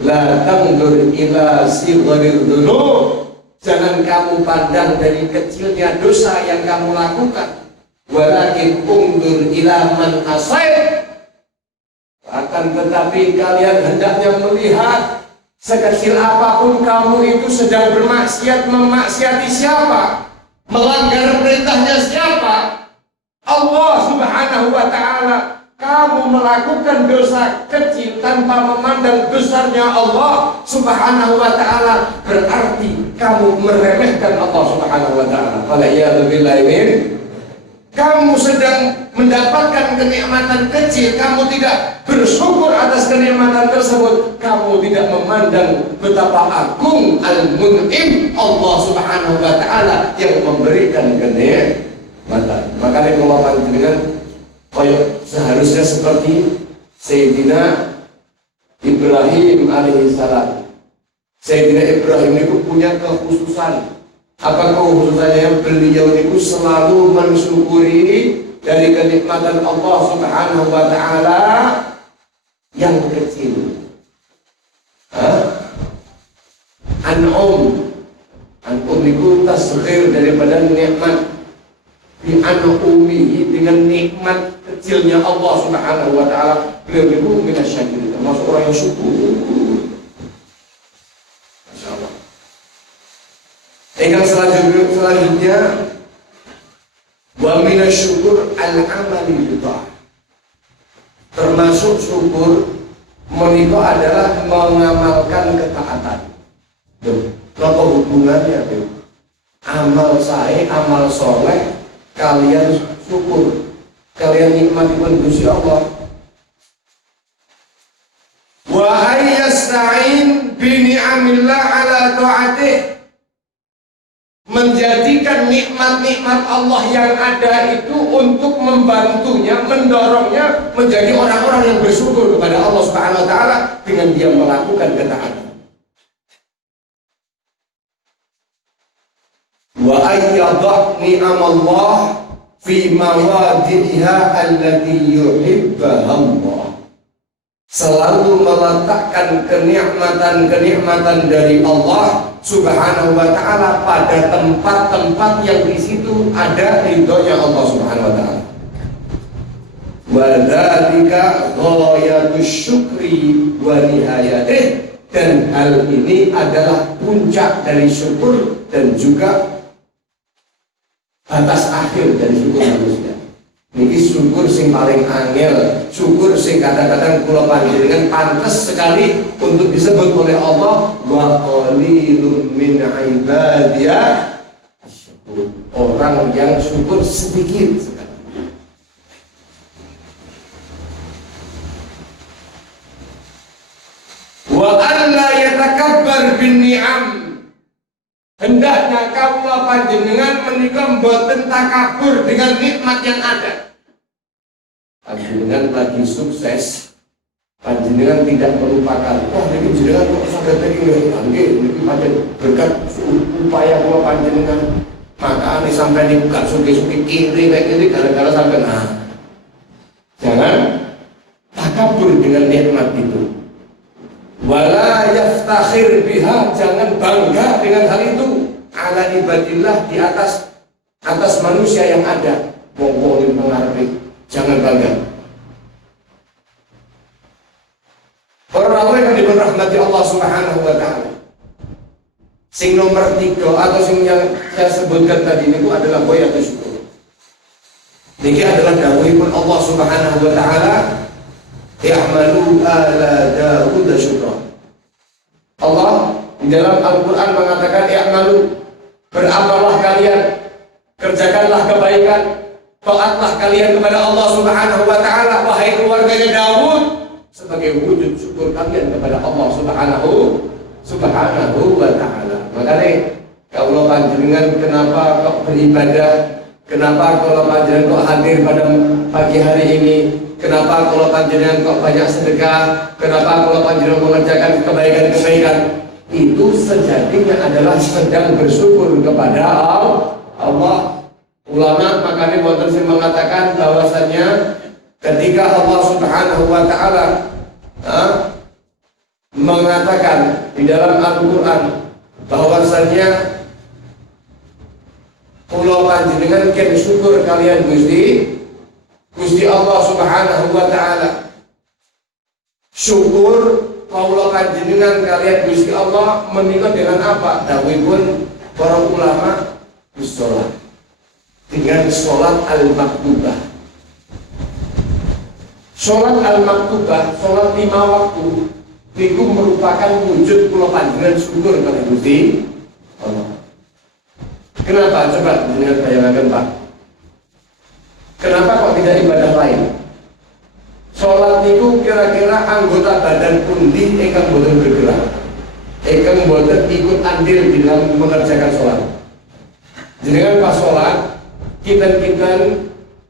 La tangdur ila sigharil dzunub, jangan kamu pandang dari kecilnya dosa yang kamu lakukan, walakin undur ila man asait, akan tetapi kalian hendaknya melihat sekecil apapun kamu itu sedang bermaksiat, memaksiati siapa, melanggar perintahnya siapa, Allah Subhanahu wa Ta'ala. kamu melakukan dosa kecil tanpa memandang besarnya Allah Subhanahu wa ta'ala, berarti kamu meremehkan Allah Subhanahu wa ta'ala. Kamu sedang mendapatkan kenikmatan kecil, kamu tidak bersyukur atas kenikmatan tersebut, kamu tidak memandang betapa agung al-mun'im Allah Subhanahu wa ta'ala yang memberikan kenikmatan. Makanya kalau panjenengan seharusnya seperti Sayyidina Ibrahim alaihissalam. Sayyidina Ibrahim itu punya kekhususan. Apa kekhususannya? Beliau itu selalu mensyukuri dari kenikmatan Allah Subhanahu wa ta'ala yang kecil. An'um itu tasghir daripada nikmat. Di an'umihi, dengan nikmat kecilnya Allah Subhanahu wa ta'ala, beliau itu minasyakirin, termasuk orang yang syukur. Masya Allah. Yang selanjutnya wa minasyukur al-amali bid'ah. Termasuk syukur menikah adalah mengamalkan ketaatan. Apa hubungannya tuh? Amal saya, amal soleh, kalian syukur, kalian nikmati Gusti Allah. Wa ayyasta'in bi ni'amillah ala ta'atih, menjadikan nikmat-nikmat Allah yang ada itu untuk membantunya, mendorongnya menjadi orang-orang yang bersyukur kepada Allah Subhanahu wa ta'ala dengan dia melakukan ketaatan. Wa ayyadha ni'amallah fi mawadi'iha allati yuhibbaha Allah. Selalu meletakkan kenikmatan-kenikmatan dari Allah Subhanahu wa ta'ala pada tempat-tempat yang di situ ada ridhonya Allah Subhanahu wa ta'ala. Wa dzalika ghayatus syukri wa nihayatih, dan hal ini adalah puncak dari syukur dan juga batas akhir dari syukur manusia. Niki syukur sing paling angel, syukur sing kadang-kadang kula panjenengan pantas sekali untuk disebut oleh Allah wa qalilun min ibadiyah asykur. Orang yang syukur sedikit sekali. Wa alla yatakabbar bin ni'am. Hendaknya kaula panjenengan menika mboten takabur dengan nikmat yang ada. Panjenengan lagi sukses, panjenengan tidak melupakan, wah ini jenengan kok saged iki nggih, niki pancen berkat upaya kula panjenengan. Makane sampai niku gak suki-suki kiri kayak kiri gara-gara sampai jangan takabur dengan nikmat itu. Wala yaftakhir biha, jangan bangga dengan hal itu. Ala ibadillah, di atas manusia yang ada. Wong-wong mengarep, jangan bangga. Orang yang dirahmati Allah Subhanahu wa ta'ala. Sing nomor 3 atau sing yang saya sebutkan tadi ini adalah ghayatus syukur. Ini adalah dawuhipun Allah Subhanahu wa ta'ala, i'malu ala Daud syukra. Allah di dalam Al-Quran mengatakan i'malu, beramallah kalian, kerjakanlah kebaikan, taatlah kalian kepada Allah Subhanahu wa ta'ala, wahai keluarganya Daud, sebagai wujud syukur kalian kepada Allah Subhanahu wa ta'ala. Makanya kalau panjenengan kenapa kok beribadah, kenapa kalau panjenengan kok hadir pada pagi hari ini, kenapa kalau panjenengan kok banyak sedekah, kenapa kalau panjenengan mengerjakan kebaikan-kebaikan, itu sejatinya adalah sedang bersyukur kepada Allah. Ulama makanya wonten sing mengatakan bahwasanya ketika Allah Subhanahu wa ta'ala mengatakan di dalam Al-Quran bahwasanya kula panjenengan ken syukur kalian Gusti Allah Subhanahu wa ta'ala. Syukur kula panjenengan kalian Gusti Allah menika dengan apa? Dawuhipun para ulama bisolat, dengan sholat al-maktubah. Sholat al-maktubah, sholat 5 waktu itu merupakan wujud kula panjenengan syukur kepada Gusti Allah. Kenapa? Coba jenengan bayangkan Pak. Kenapa kok tidak ibadah lain? Sholat itu kira-kira anggota badan pundi ingkang boten bergerak, ingkang boten ikut andil di dalam mengerjakan sholat. Jenengan pas sholat, kita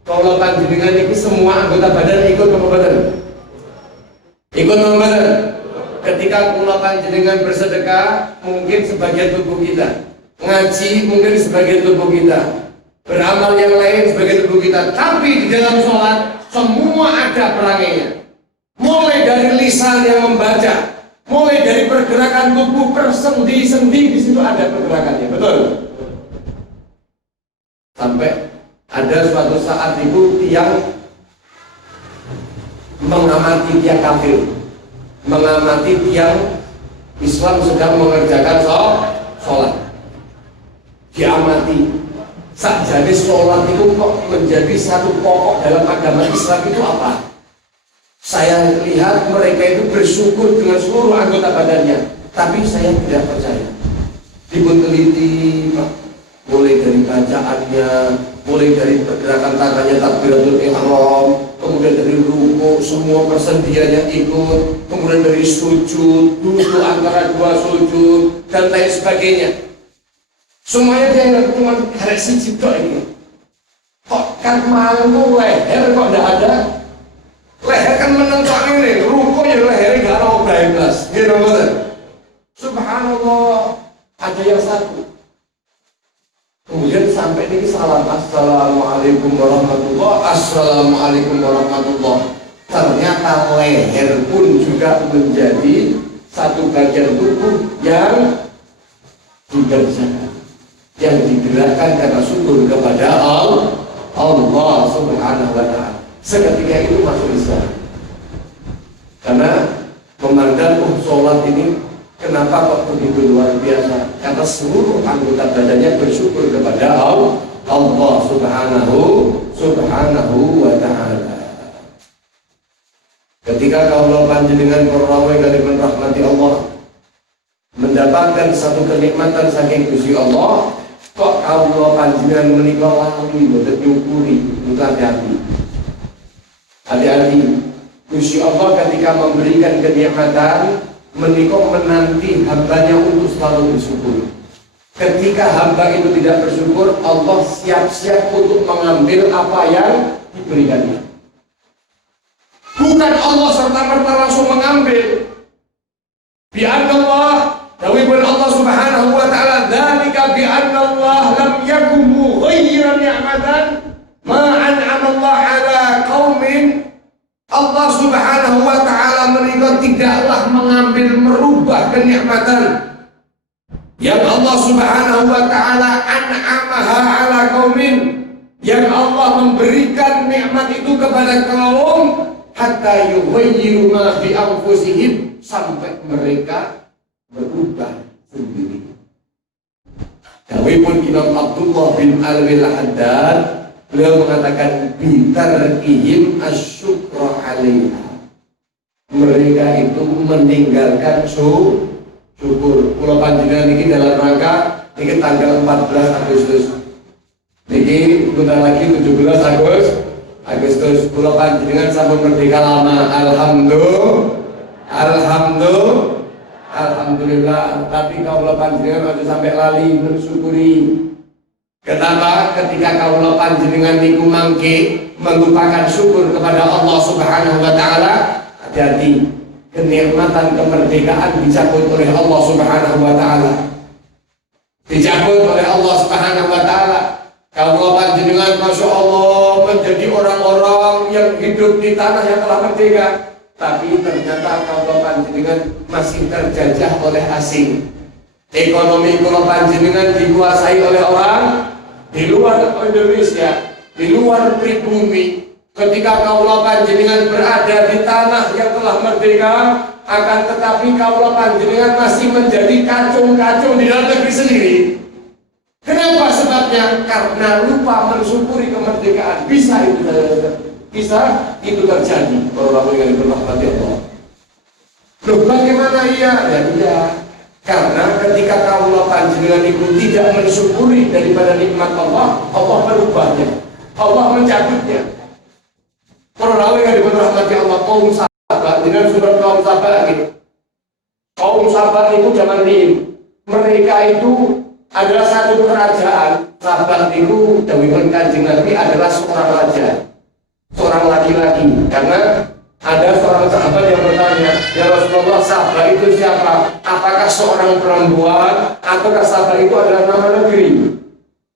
kalau panjenengan itu semua anggota badan ikut apa boten? Ikut apa boten? Ketika kula panjenengan bersedekah, mungkin sebagian tubuh kita, ngaji mungkin sebagian tubuh kita, beramal yang lain sebagian tubuh kita. Tapi di dalam sholat semua ada perangainya. Mulai dari lisan yang membaca, mulai dari pergerakan tubuh per sendi-sendi, di situ ada pergerakannya, betul? Sampai ada suatu saat itu tiang mengamati tiang kafir, mengamati tiang Islam sedang mengerjakan sholat. Diamati, sakjane sholat itu kok menjadi satu pokok dalam agama Islam itu apa? Saya lihat mereka itu bersyukur dengan seluruh anggota badannya, tapi saya tidak percaya. Dipun teliti, mulai dari bacaannya, mulai dari pergerakan tangannya takbiratul ihram, kemudian dari ruku, semua persendiannya ikut, kemudian dari sujud, duduk antara dua sujud, dan lain sebagainya. Semuanya dia yang cuma karek siji tok ini. Kok kan malu leher kok tidak ada? Leher kan menentok ini, ruku ya lehernya gak ada belas. Gitu betul. Subhanallah, ada yang satu. Kemudian sampai ini salam, assalamualaikum warahmatullah, assalamualaikum warahmatullah. Ternyata leher pun juga menjadi satu bagian tubuh yang dikerjakan, yang digerakkan karena syukur kepada Allah Subhanahu wa ta'ala. Seketika itu masuk Islam. Karena memandang sholat ini kenapa kok begitu luar biasa? Karena seluruh anggota badannya bersyukur kepada Allah Subhanahu wa ta'ala. Ketika kaulah panjenengan perrawai kaliman rahmati Allah, mendapatkan satu kenikmatan saking Gusti Allah, kok kaulah panjenengan menika lali boten nyukuri, hati-hati. Hati-hati. Gusti Allah ketika memberikan kenikmatan menika menanti hambanya untuk selalu bersyukur. Ketika hamba itu tidak bersyukur, Allah siap-siap untuk mengambil apa yang diberikannya. Bukan Allah serta-merta langsung mengambil. Bi'anallah, dawibun Allah Subhanahu wa ta'ala, dzalika bi'anallah lam yakum mughayyiran ni'matan ma an'ama Allah ala qaumin. Allah Subhanahu wa ta'ala menika tidaklah mengambil merubah kenikmatan yang Allah Subhanahu wa ta'ala an'amaha ala qaumin, yang Allah memberikan nikmat itu kepada kaum, hatta yughayyiru ma fi anfusihim, sampai mereka berubah sendiri. Dawuhipun Imam Abdullah bin Alwi al-Haddad, beliau mengatakan bitarkihim asyukra 'alaiha. Mereka itu meninggalkan syukur. Kula panjenengan ini dalam rangka ini tanggal 14 Agustus. Niki bentar lagi 17 Agustus. Kula panjenengan sampun merdeka lama. Alhamdulillah. Tapi kula panjenengan aja sampai lali bersyukuri. Kenapa? Ketika kula panjenengan niku mangke melupakan syukur kepada Allah Subhanahu wa ta'ala, hati-hati, kenikmatan kemerdekaan dicabut oleh Allah Subhanahu wa ta'ala. Dicabut oleh Allah Subhanahu wa ta'ala. Kalau panjenengan Masya Allah menjadi orang-orang yang hidup di tanah yang telah merdeka, tapi ternyata kalau panjenengan masih terjajah oleh asing. Ekonomi kalau panjenengan dikuasai oleh orang di luar Indonesia, di luar pribumi. Ketika kaulah panjenengan berada di tanah yang telah merdeka, akan tetapi kaulah panjenengan masih menjadi kacung-kacung di dalam negeri sendiri. Kenapa sebabnya? Karena lupa mensyukuri kemerdekaan. Bisa itu, bisa itu terjadi. Orang yang dirahmati Allah. Loh bagaimana iya? Ya tidak. Karena ketika kaula panjenengan itu tidak mensyukuri daripada nikmat Allah, Allah merubahnya, Allah mencabutnya. Orang yang dirahmati Allah, kaum sahabat dengan surat kaum sahabat gitu. Kaum sahabat itu zaman ini, mereka itu adalah satu kerajaan. Sahabat itu dawuhipun Kanjeng Nabi adalah seorang raja, seorang laki-laki. Karena ada seorang sahabat yang bertanya, ya Rasulullah, sahabat itu siapa? Apakah seorang perempuan ataukah sahabat itu adalah nama negeri?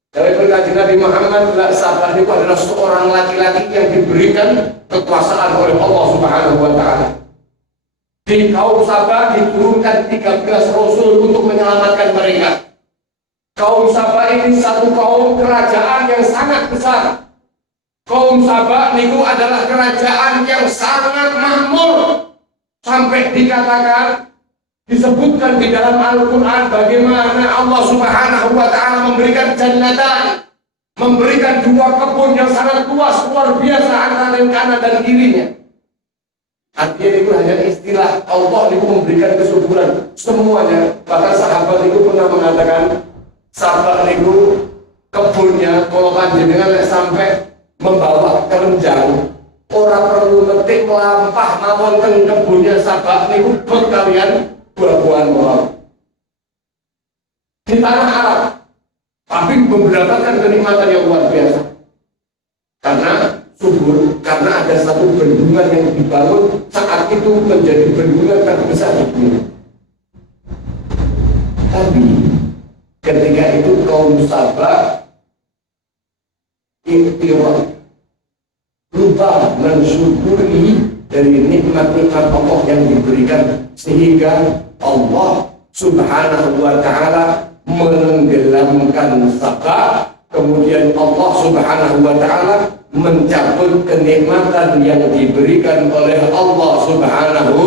Dari Kanjeng Nabi Muhammad, sahabat itu adalah seorang laki-laki yang diberikan kekuasaan oleh Allah Subhanahu wa Ta'ala. Di kaum sahabat diturunkan 13 rasul untuk menyelamatkan mereka. Kaum sahabat ini satu kaum kerajaan yang sangat besar. Kaum Sabah niku adalah kerajaan yang sangat makmur, sampai dikatakan, disebutkan di dalam Al-Quran bagaimana Allah Subhanahu wa Ta'ala memberikan jannatan, memberikan dua kebun yang sangat luas, luar biasa antara kanan dan kirinya. Artinya itu hanya istilah, Allah itu memberikan kesuburan semuanya. Bahkan sahabat itu pernah mengatakan, Sabah itu kebunnya kalau panjenengan sampai membawa kelenjang, orang perlu metik melampah mawon teng kebunnya Sabah niku buat kalian buah-buahan mawon di tanah Arab, tapi mendapatkan kenikmatan yang luar biasa karena subur, karena ada satu bendungan yang dibangun saat itu menjadi bendungan terbesar di dunia. Tapi ketika itu kaum Sabah ikhtiar lupa mensyukuri dari nikmat-nikmat Allah yang diberikan, sehingga Allah Subhanahu wa Ta'ala menenggelamkan Sabah, kemudian Allah Subhanahu wa Ta'ala mencabut kenikmatan yang diberikan oleh Allah Subhanahu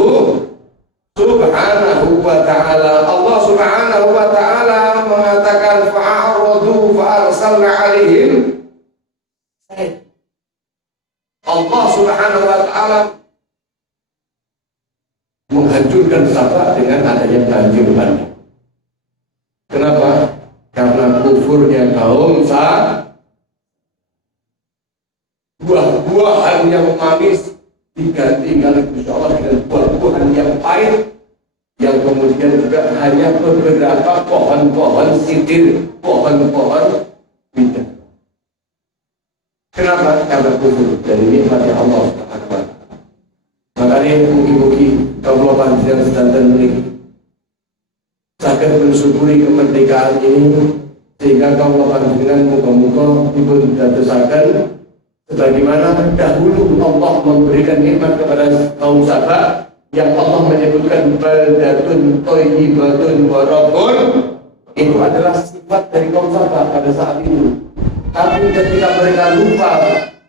wa Ta'ala. Allah Subhanahu wa Ta'ala mengatakan fa'aradu fa'arsalna alaihim. Allah Subhanahu wa Ta'ala menghancurkan Sabah dengan adanya banjir bandang. Kenapa? Karena kufurnya kaum Sabah. Buah-buahan yang manis diganti insya Allah dengan buah-buahan yang pahit, yang kemudian juga hanya beberapa pohon-pohon sidir, pohon-pohon bidang. Kenapa? Karena kufur dari nikmatnya Allah Subhanahu wa Ta'ala. Makanya mugi-mugi kaum panjenengan sedanten niki saged mensyukuri kemerdekaan ini, sehingga kaum panjenengan muga-muga dipun dadosaken sebagaimana dahulu Allah memberikan nikmat kepada kaum Sabah yang Allah menyebutkan baldatun thayyibatun wa rabbun, itu adalah sifat dari kaum Sabah pada saat itu. Tapi ketika mereka lupa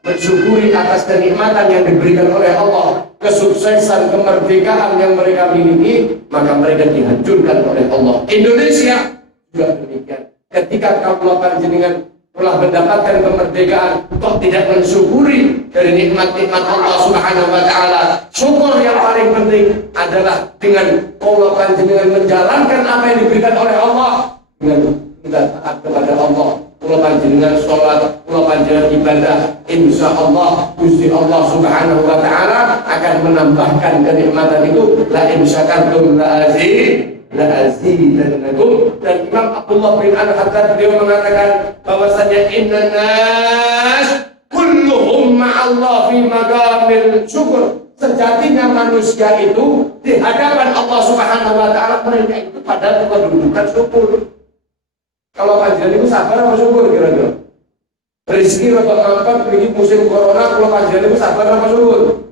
mensyukuri atas kenikmatan yang diberikan oleh Allah, kesuksesan kemerdekaan yang mereka miliki, maka mereka dihancurkan oleh Allah. Indonesia juga demikian. Ketika kaum panjenengan telah mendapatkan kemerdekaan, kok tidak mensyukuri dari nikmat-nikmat Allah Subhanahu wa Ta'ala. Syukur yang paling penting adalah dengan kaum panjenengan menjalankan apa yang diberikan oleh Allah, dengan kita taat kepada Allah. Kula panjenengan sholat, kula panjenengan ibadah, insya Allah Gusti Allah Subhanahu wa Ta'ala akan menambahkan kenikmatan itu. La in syakartum la azidannakum. Dan Imam Abdullah bin Al-Haddad beliau mengatakan bahwasanya inna nas kulluhum ma'allah fi maqamil syukur. Sejatinya manusia itu di hadapan Allah Subhanahu wa Ta'ala mereka itu pada kedudukan syukur. Kalau panjenengan itu sabar apa syukur kira-kira? Rezeki rada mampet begini musim corona, kalau panjenengan itu sabar apa syukur?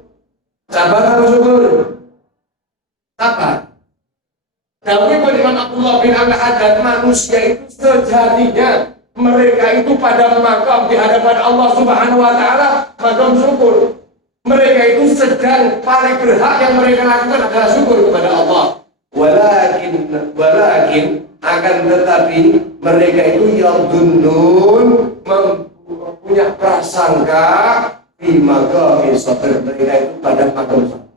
Sabar apa syukur? Sabar. Dawuh Imam Abdullah bin Al-Haddad, manusia itu sejatinya mereka itu pada makam di hadapan Allah Subhanahu wa Ta'ala makam syukur. Mereka itu sedang paling berhak yang mereka lakukan adalah syukur kepada Allah. Walakin akan tetapi mereka itu yadhunnun, punya prasangka di maqami sabr, mereka itu pada makam sabar.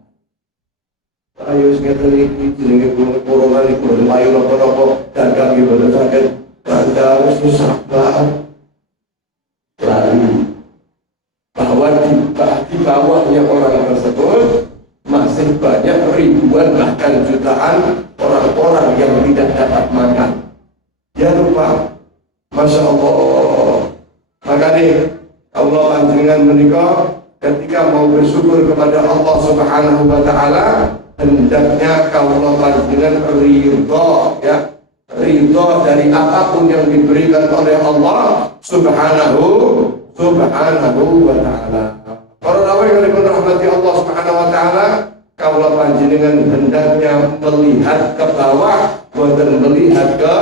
Ayo ngeten iki jenenge corona iki lho ayo napa-napa dagang iki boten saged Anda harus sabar. Lalu bahwa di bawahnya orang tersebut masih banyak ribuan bahkan jutaan orang-orang yang tidak dapat makan. Ya lupa, Masya Allah. Makanya Allah panjenengan menikah ketika mau bersyukur kepada Allah Subhanahu wa Ta'ala, hendaknya kaulah panjenengan ridho, ya, ridho dari apapun yang diberikan oleh Allah Subhanahu wa Ta'ala. Para rawai yang dirahmati Allah Subhanahu wa Ta'ala, kaulah panjenengan hendaknya melihat ke bawah bukan melihat ke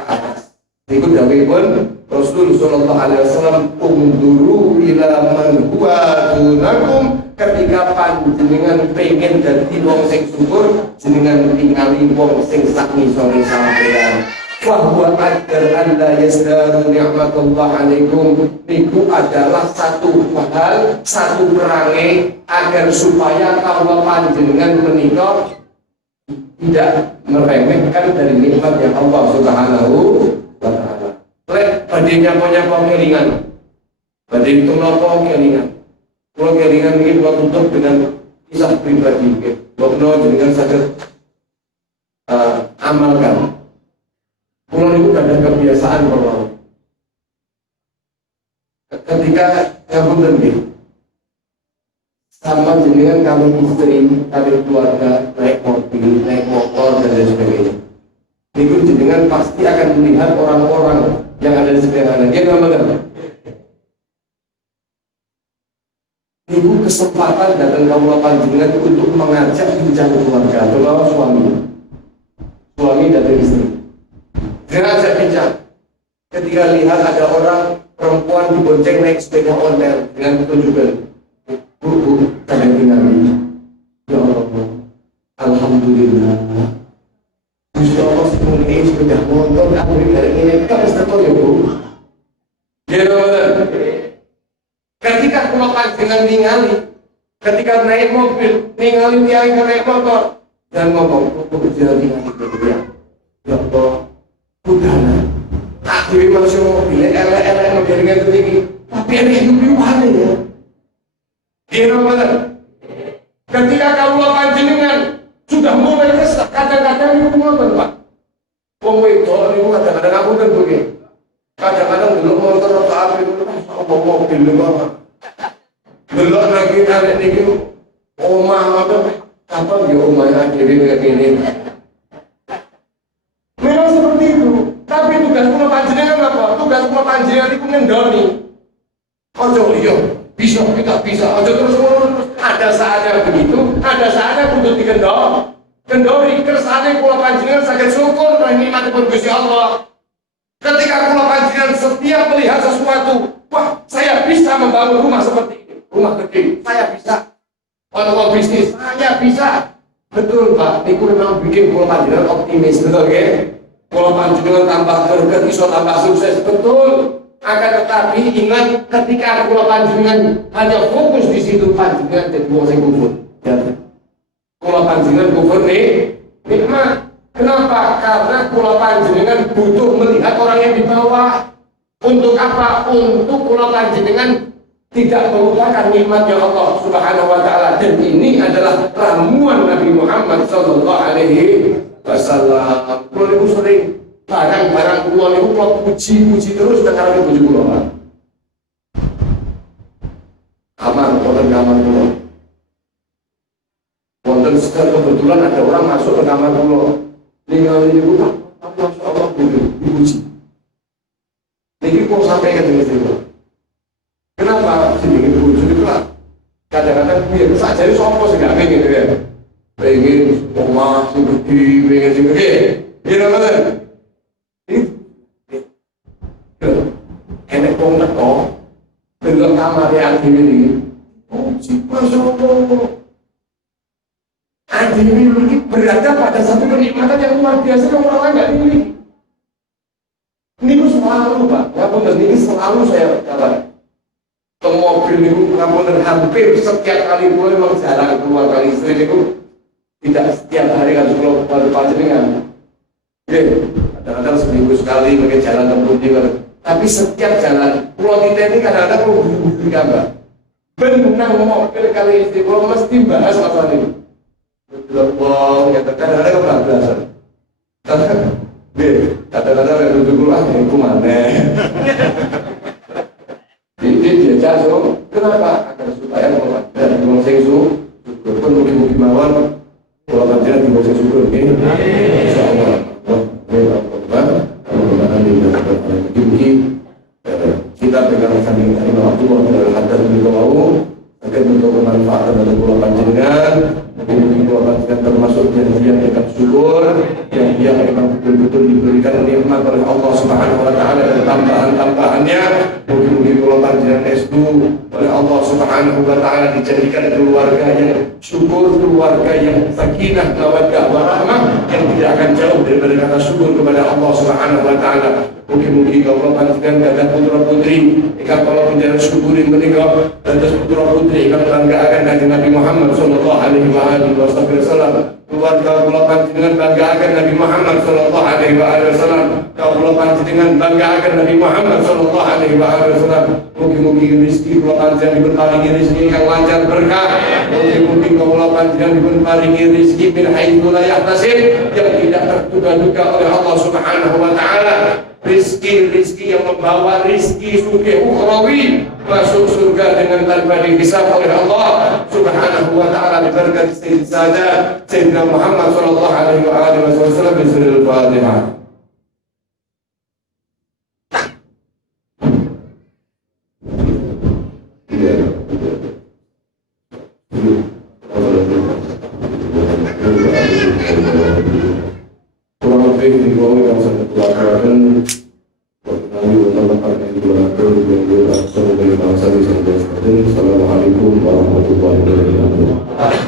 atas. Ikut dawuhipun Rasul sallallahu alaihi wasallam, "Unduru ila man huwa dunakum." Ketika panjenengan pengen dadi wong sing syukur, jenengan ningali wong sing sak ngisore sampeyan. Wa huwa agar anda yasdaru ni'matullah alaikum. Niku adalah satu hal, satu perangai agar supaya kaula panjenengan menika tidak meremehkan dari nikmat yang Allah Subhanahu wa Ta'ala. Lek badhe nyapa-nyapa kelingan, badhe nopo kelingan. Kalau kelingan ini buat tutup dengan kisah pribadi, bahwa dengan saged amalkan. Kalau itu ada kebiasaan bahwa ketika kamu lebih sama dengan kamu istri, kamu keluarga, naik mobil, naik motor dan lain sebagainya. Itu jenengan pasti akan melihat orang-orang yang ada di sekitar Anda. Dia namakan. Ibu kesempatan datang kamu panjenengan untuk mengajak bincang keluarga, terutama suami. Suami dan istri. Dengan ajak bincang. Ketika lihat ada orang perempuan dibonceng naik sepeda ontel dengan petunjukan, Bu, kalian tinggal ini. Ya Allah, alhamdulillah. Gusti Allah semuanya sepeda motor, aku ini kan tahu ya Bu. Ya Allah. Ketika kula panjenengan ningali, ketika naik mobil, ningali tiyang naik motor dan ngomong, "Aku jalan ningali dia." Ya Allah, budana. Tak dhewe masuk mobil elek-elek mobil ngene iki. Tapi ini hidup mana ya? Kira benar. Ketika kula panjenengan sudah mulai kesal, kadang-kadang itu ngoten, Pak. Wong wedok niku kadang-kadang aku kan begini. Kadang-kadang dulu motor atau apa itu apa mobil lho. Dulu lagi arek niki omah apa ya omah dhewe kayak gini. Memang seperti itu. Tapi tugas kula panjenengan apa? Tugas kula panjenengan iku ngendoni. Ojo iya, bisa kita bisa. Ojo terus ada saatnya begitu, ada saatnya kudu dikendor. Kendori kersane kula panjenengan saged syukur nikmatipun Gusti Allah. Ketika kula panjenengan setiap melihat sesuatu, wah, saya bisa membangun rumah seperti ini, rumah gede, saya bisa. Kalau bisnis, saya bisa. Betul Pak, itu memang bikin kula panjenengan optimis, betul ya? Kula panjenengan tambah greget, iso tambah sukses, betul. Akan tetapi ingat, ketika kula panjenengan hanya fokus di situ, panjenengan jadi wong sing kufur. Kula panjenengan kufur nih, nikmat. Kenapa? Karena kula panjenengan butuh melihat orang yang di bawah. Untuk apa? Untuk kula panjenengan tidak melupakan nikmatnya Allah Subhanahu wa Ta'ala. Dan ini adalah ramuan Nabi Muhammad sallallahu alaihi wasallam. Kula niku sering barang-barang kula niku kula puji-puji terus tekan puji kula. Aman, wonten kamar kula. Wonten kebetulan ada orang masuk ke kamar kula. Ningali niku Masya Allah dipuji. Niki kok sampai ke sini. Kenapa sini dipuji itu lah? Kadang-kadang dia saja itu sopo sih nggak pengen ya. Pengen rumah sing gede, pengen sing gede. Gila banget. Enek wong teko delok kamar yang dhewe. Oh, Masya Allah. Adi ini berada pada satu kenikmatan yang luar biasa yang orang lain nggak dimiliki. Ini selalu Pak, ya benar ini selalu saya katakan. ke mobil itu ngapunten hampir setiap kali pulang memang jarang keluar kali istri itu tidak setiap hari kan kalau pada panjenengan. Oke, kadang-kadang seminggu sekali pakai jalan tempuh tapi setiap jalan pulau kita ini kadang-kadang menghubungi gambar. Benang mobil kali istri pulau mesti bahas masalah ini. Betul, kadang-kadang kebablasan. Kadang-kadang yang duduk aku mana? Jadi dia so, kenapa? Agar supaya dari orang sengsu, pun mungkin mawon, kalau kajian di masa syukur ini, insyaallah, kita pegang samping dari waktu dari hadar kita mau, agar untuk bermanfaat dari pulau panjenengan, mungkin pulau panjenengan termasuk yang dekat syukur, yang memang betul-betul diberikan nikmat oleh Allah Subhanahu Wa Taala dan tambahan-tambahannya. Mungkin pulau panjenengan restu oleh Allah Subhanahu Wa Taala dijadikan keluarga yang syukur, keluarga yang sakinah, mawaddah, warahmah, yang tidak akan jauh daripada kata syukur kepada Allah Subhanahu Wa Taala. Mungkin kalau panjenengan ada putra putri, ikan kalau penjara syukurin menikah, dan putra putri ikan bangga akan Nabi Muhammad Sallallahu Alaihi Wasallam. Keluarga pulau panjenengan bangga akan Nabi Muhammad Sallallahu Alaihi Wasallam. Kalau panjenengan bangga akan Nabi Muhammad Sallallahu Alaihi Wasallam. Mungkin rezeki pulau panjenengan diberparingi rezeki yang lancar berkah. Mungkin kalau panjenengan diberparingi rezeki min haitsu la yahtasib, yang tidak terduga-duga oleh Allah Subhanahu Wa Taala. Rizki yang membawa rizki sugih ukhrawi masuk surga dengan tanpa dihisab oleh Allah Subhanahu Wa Taala berkat Sayyidina Muhammad Sallallahu Alaihi Wasallam. Bismillahirrahmanirrahim. Kurang lebih di bawah yang saya pelajari Assalamualaikum warahmatullahi wabarakatuh.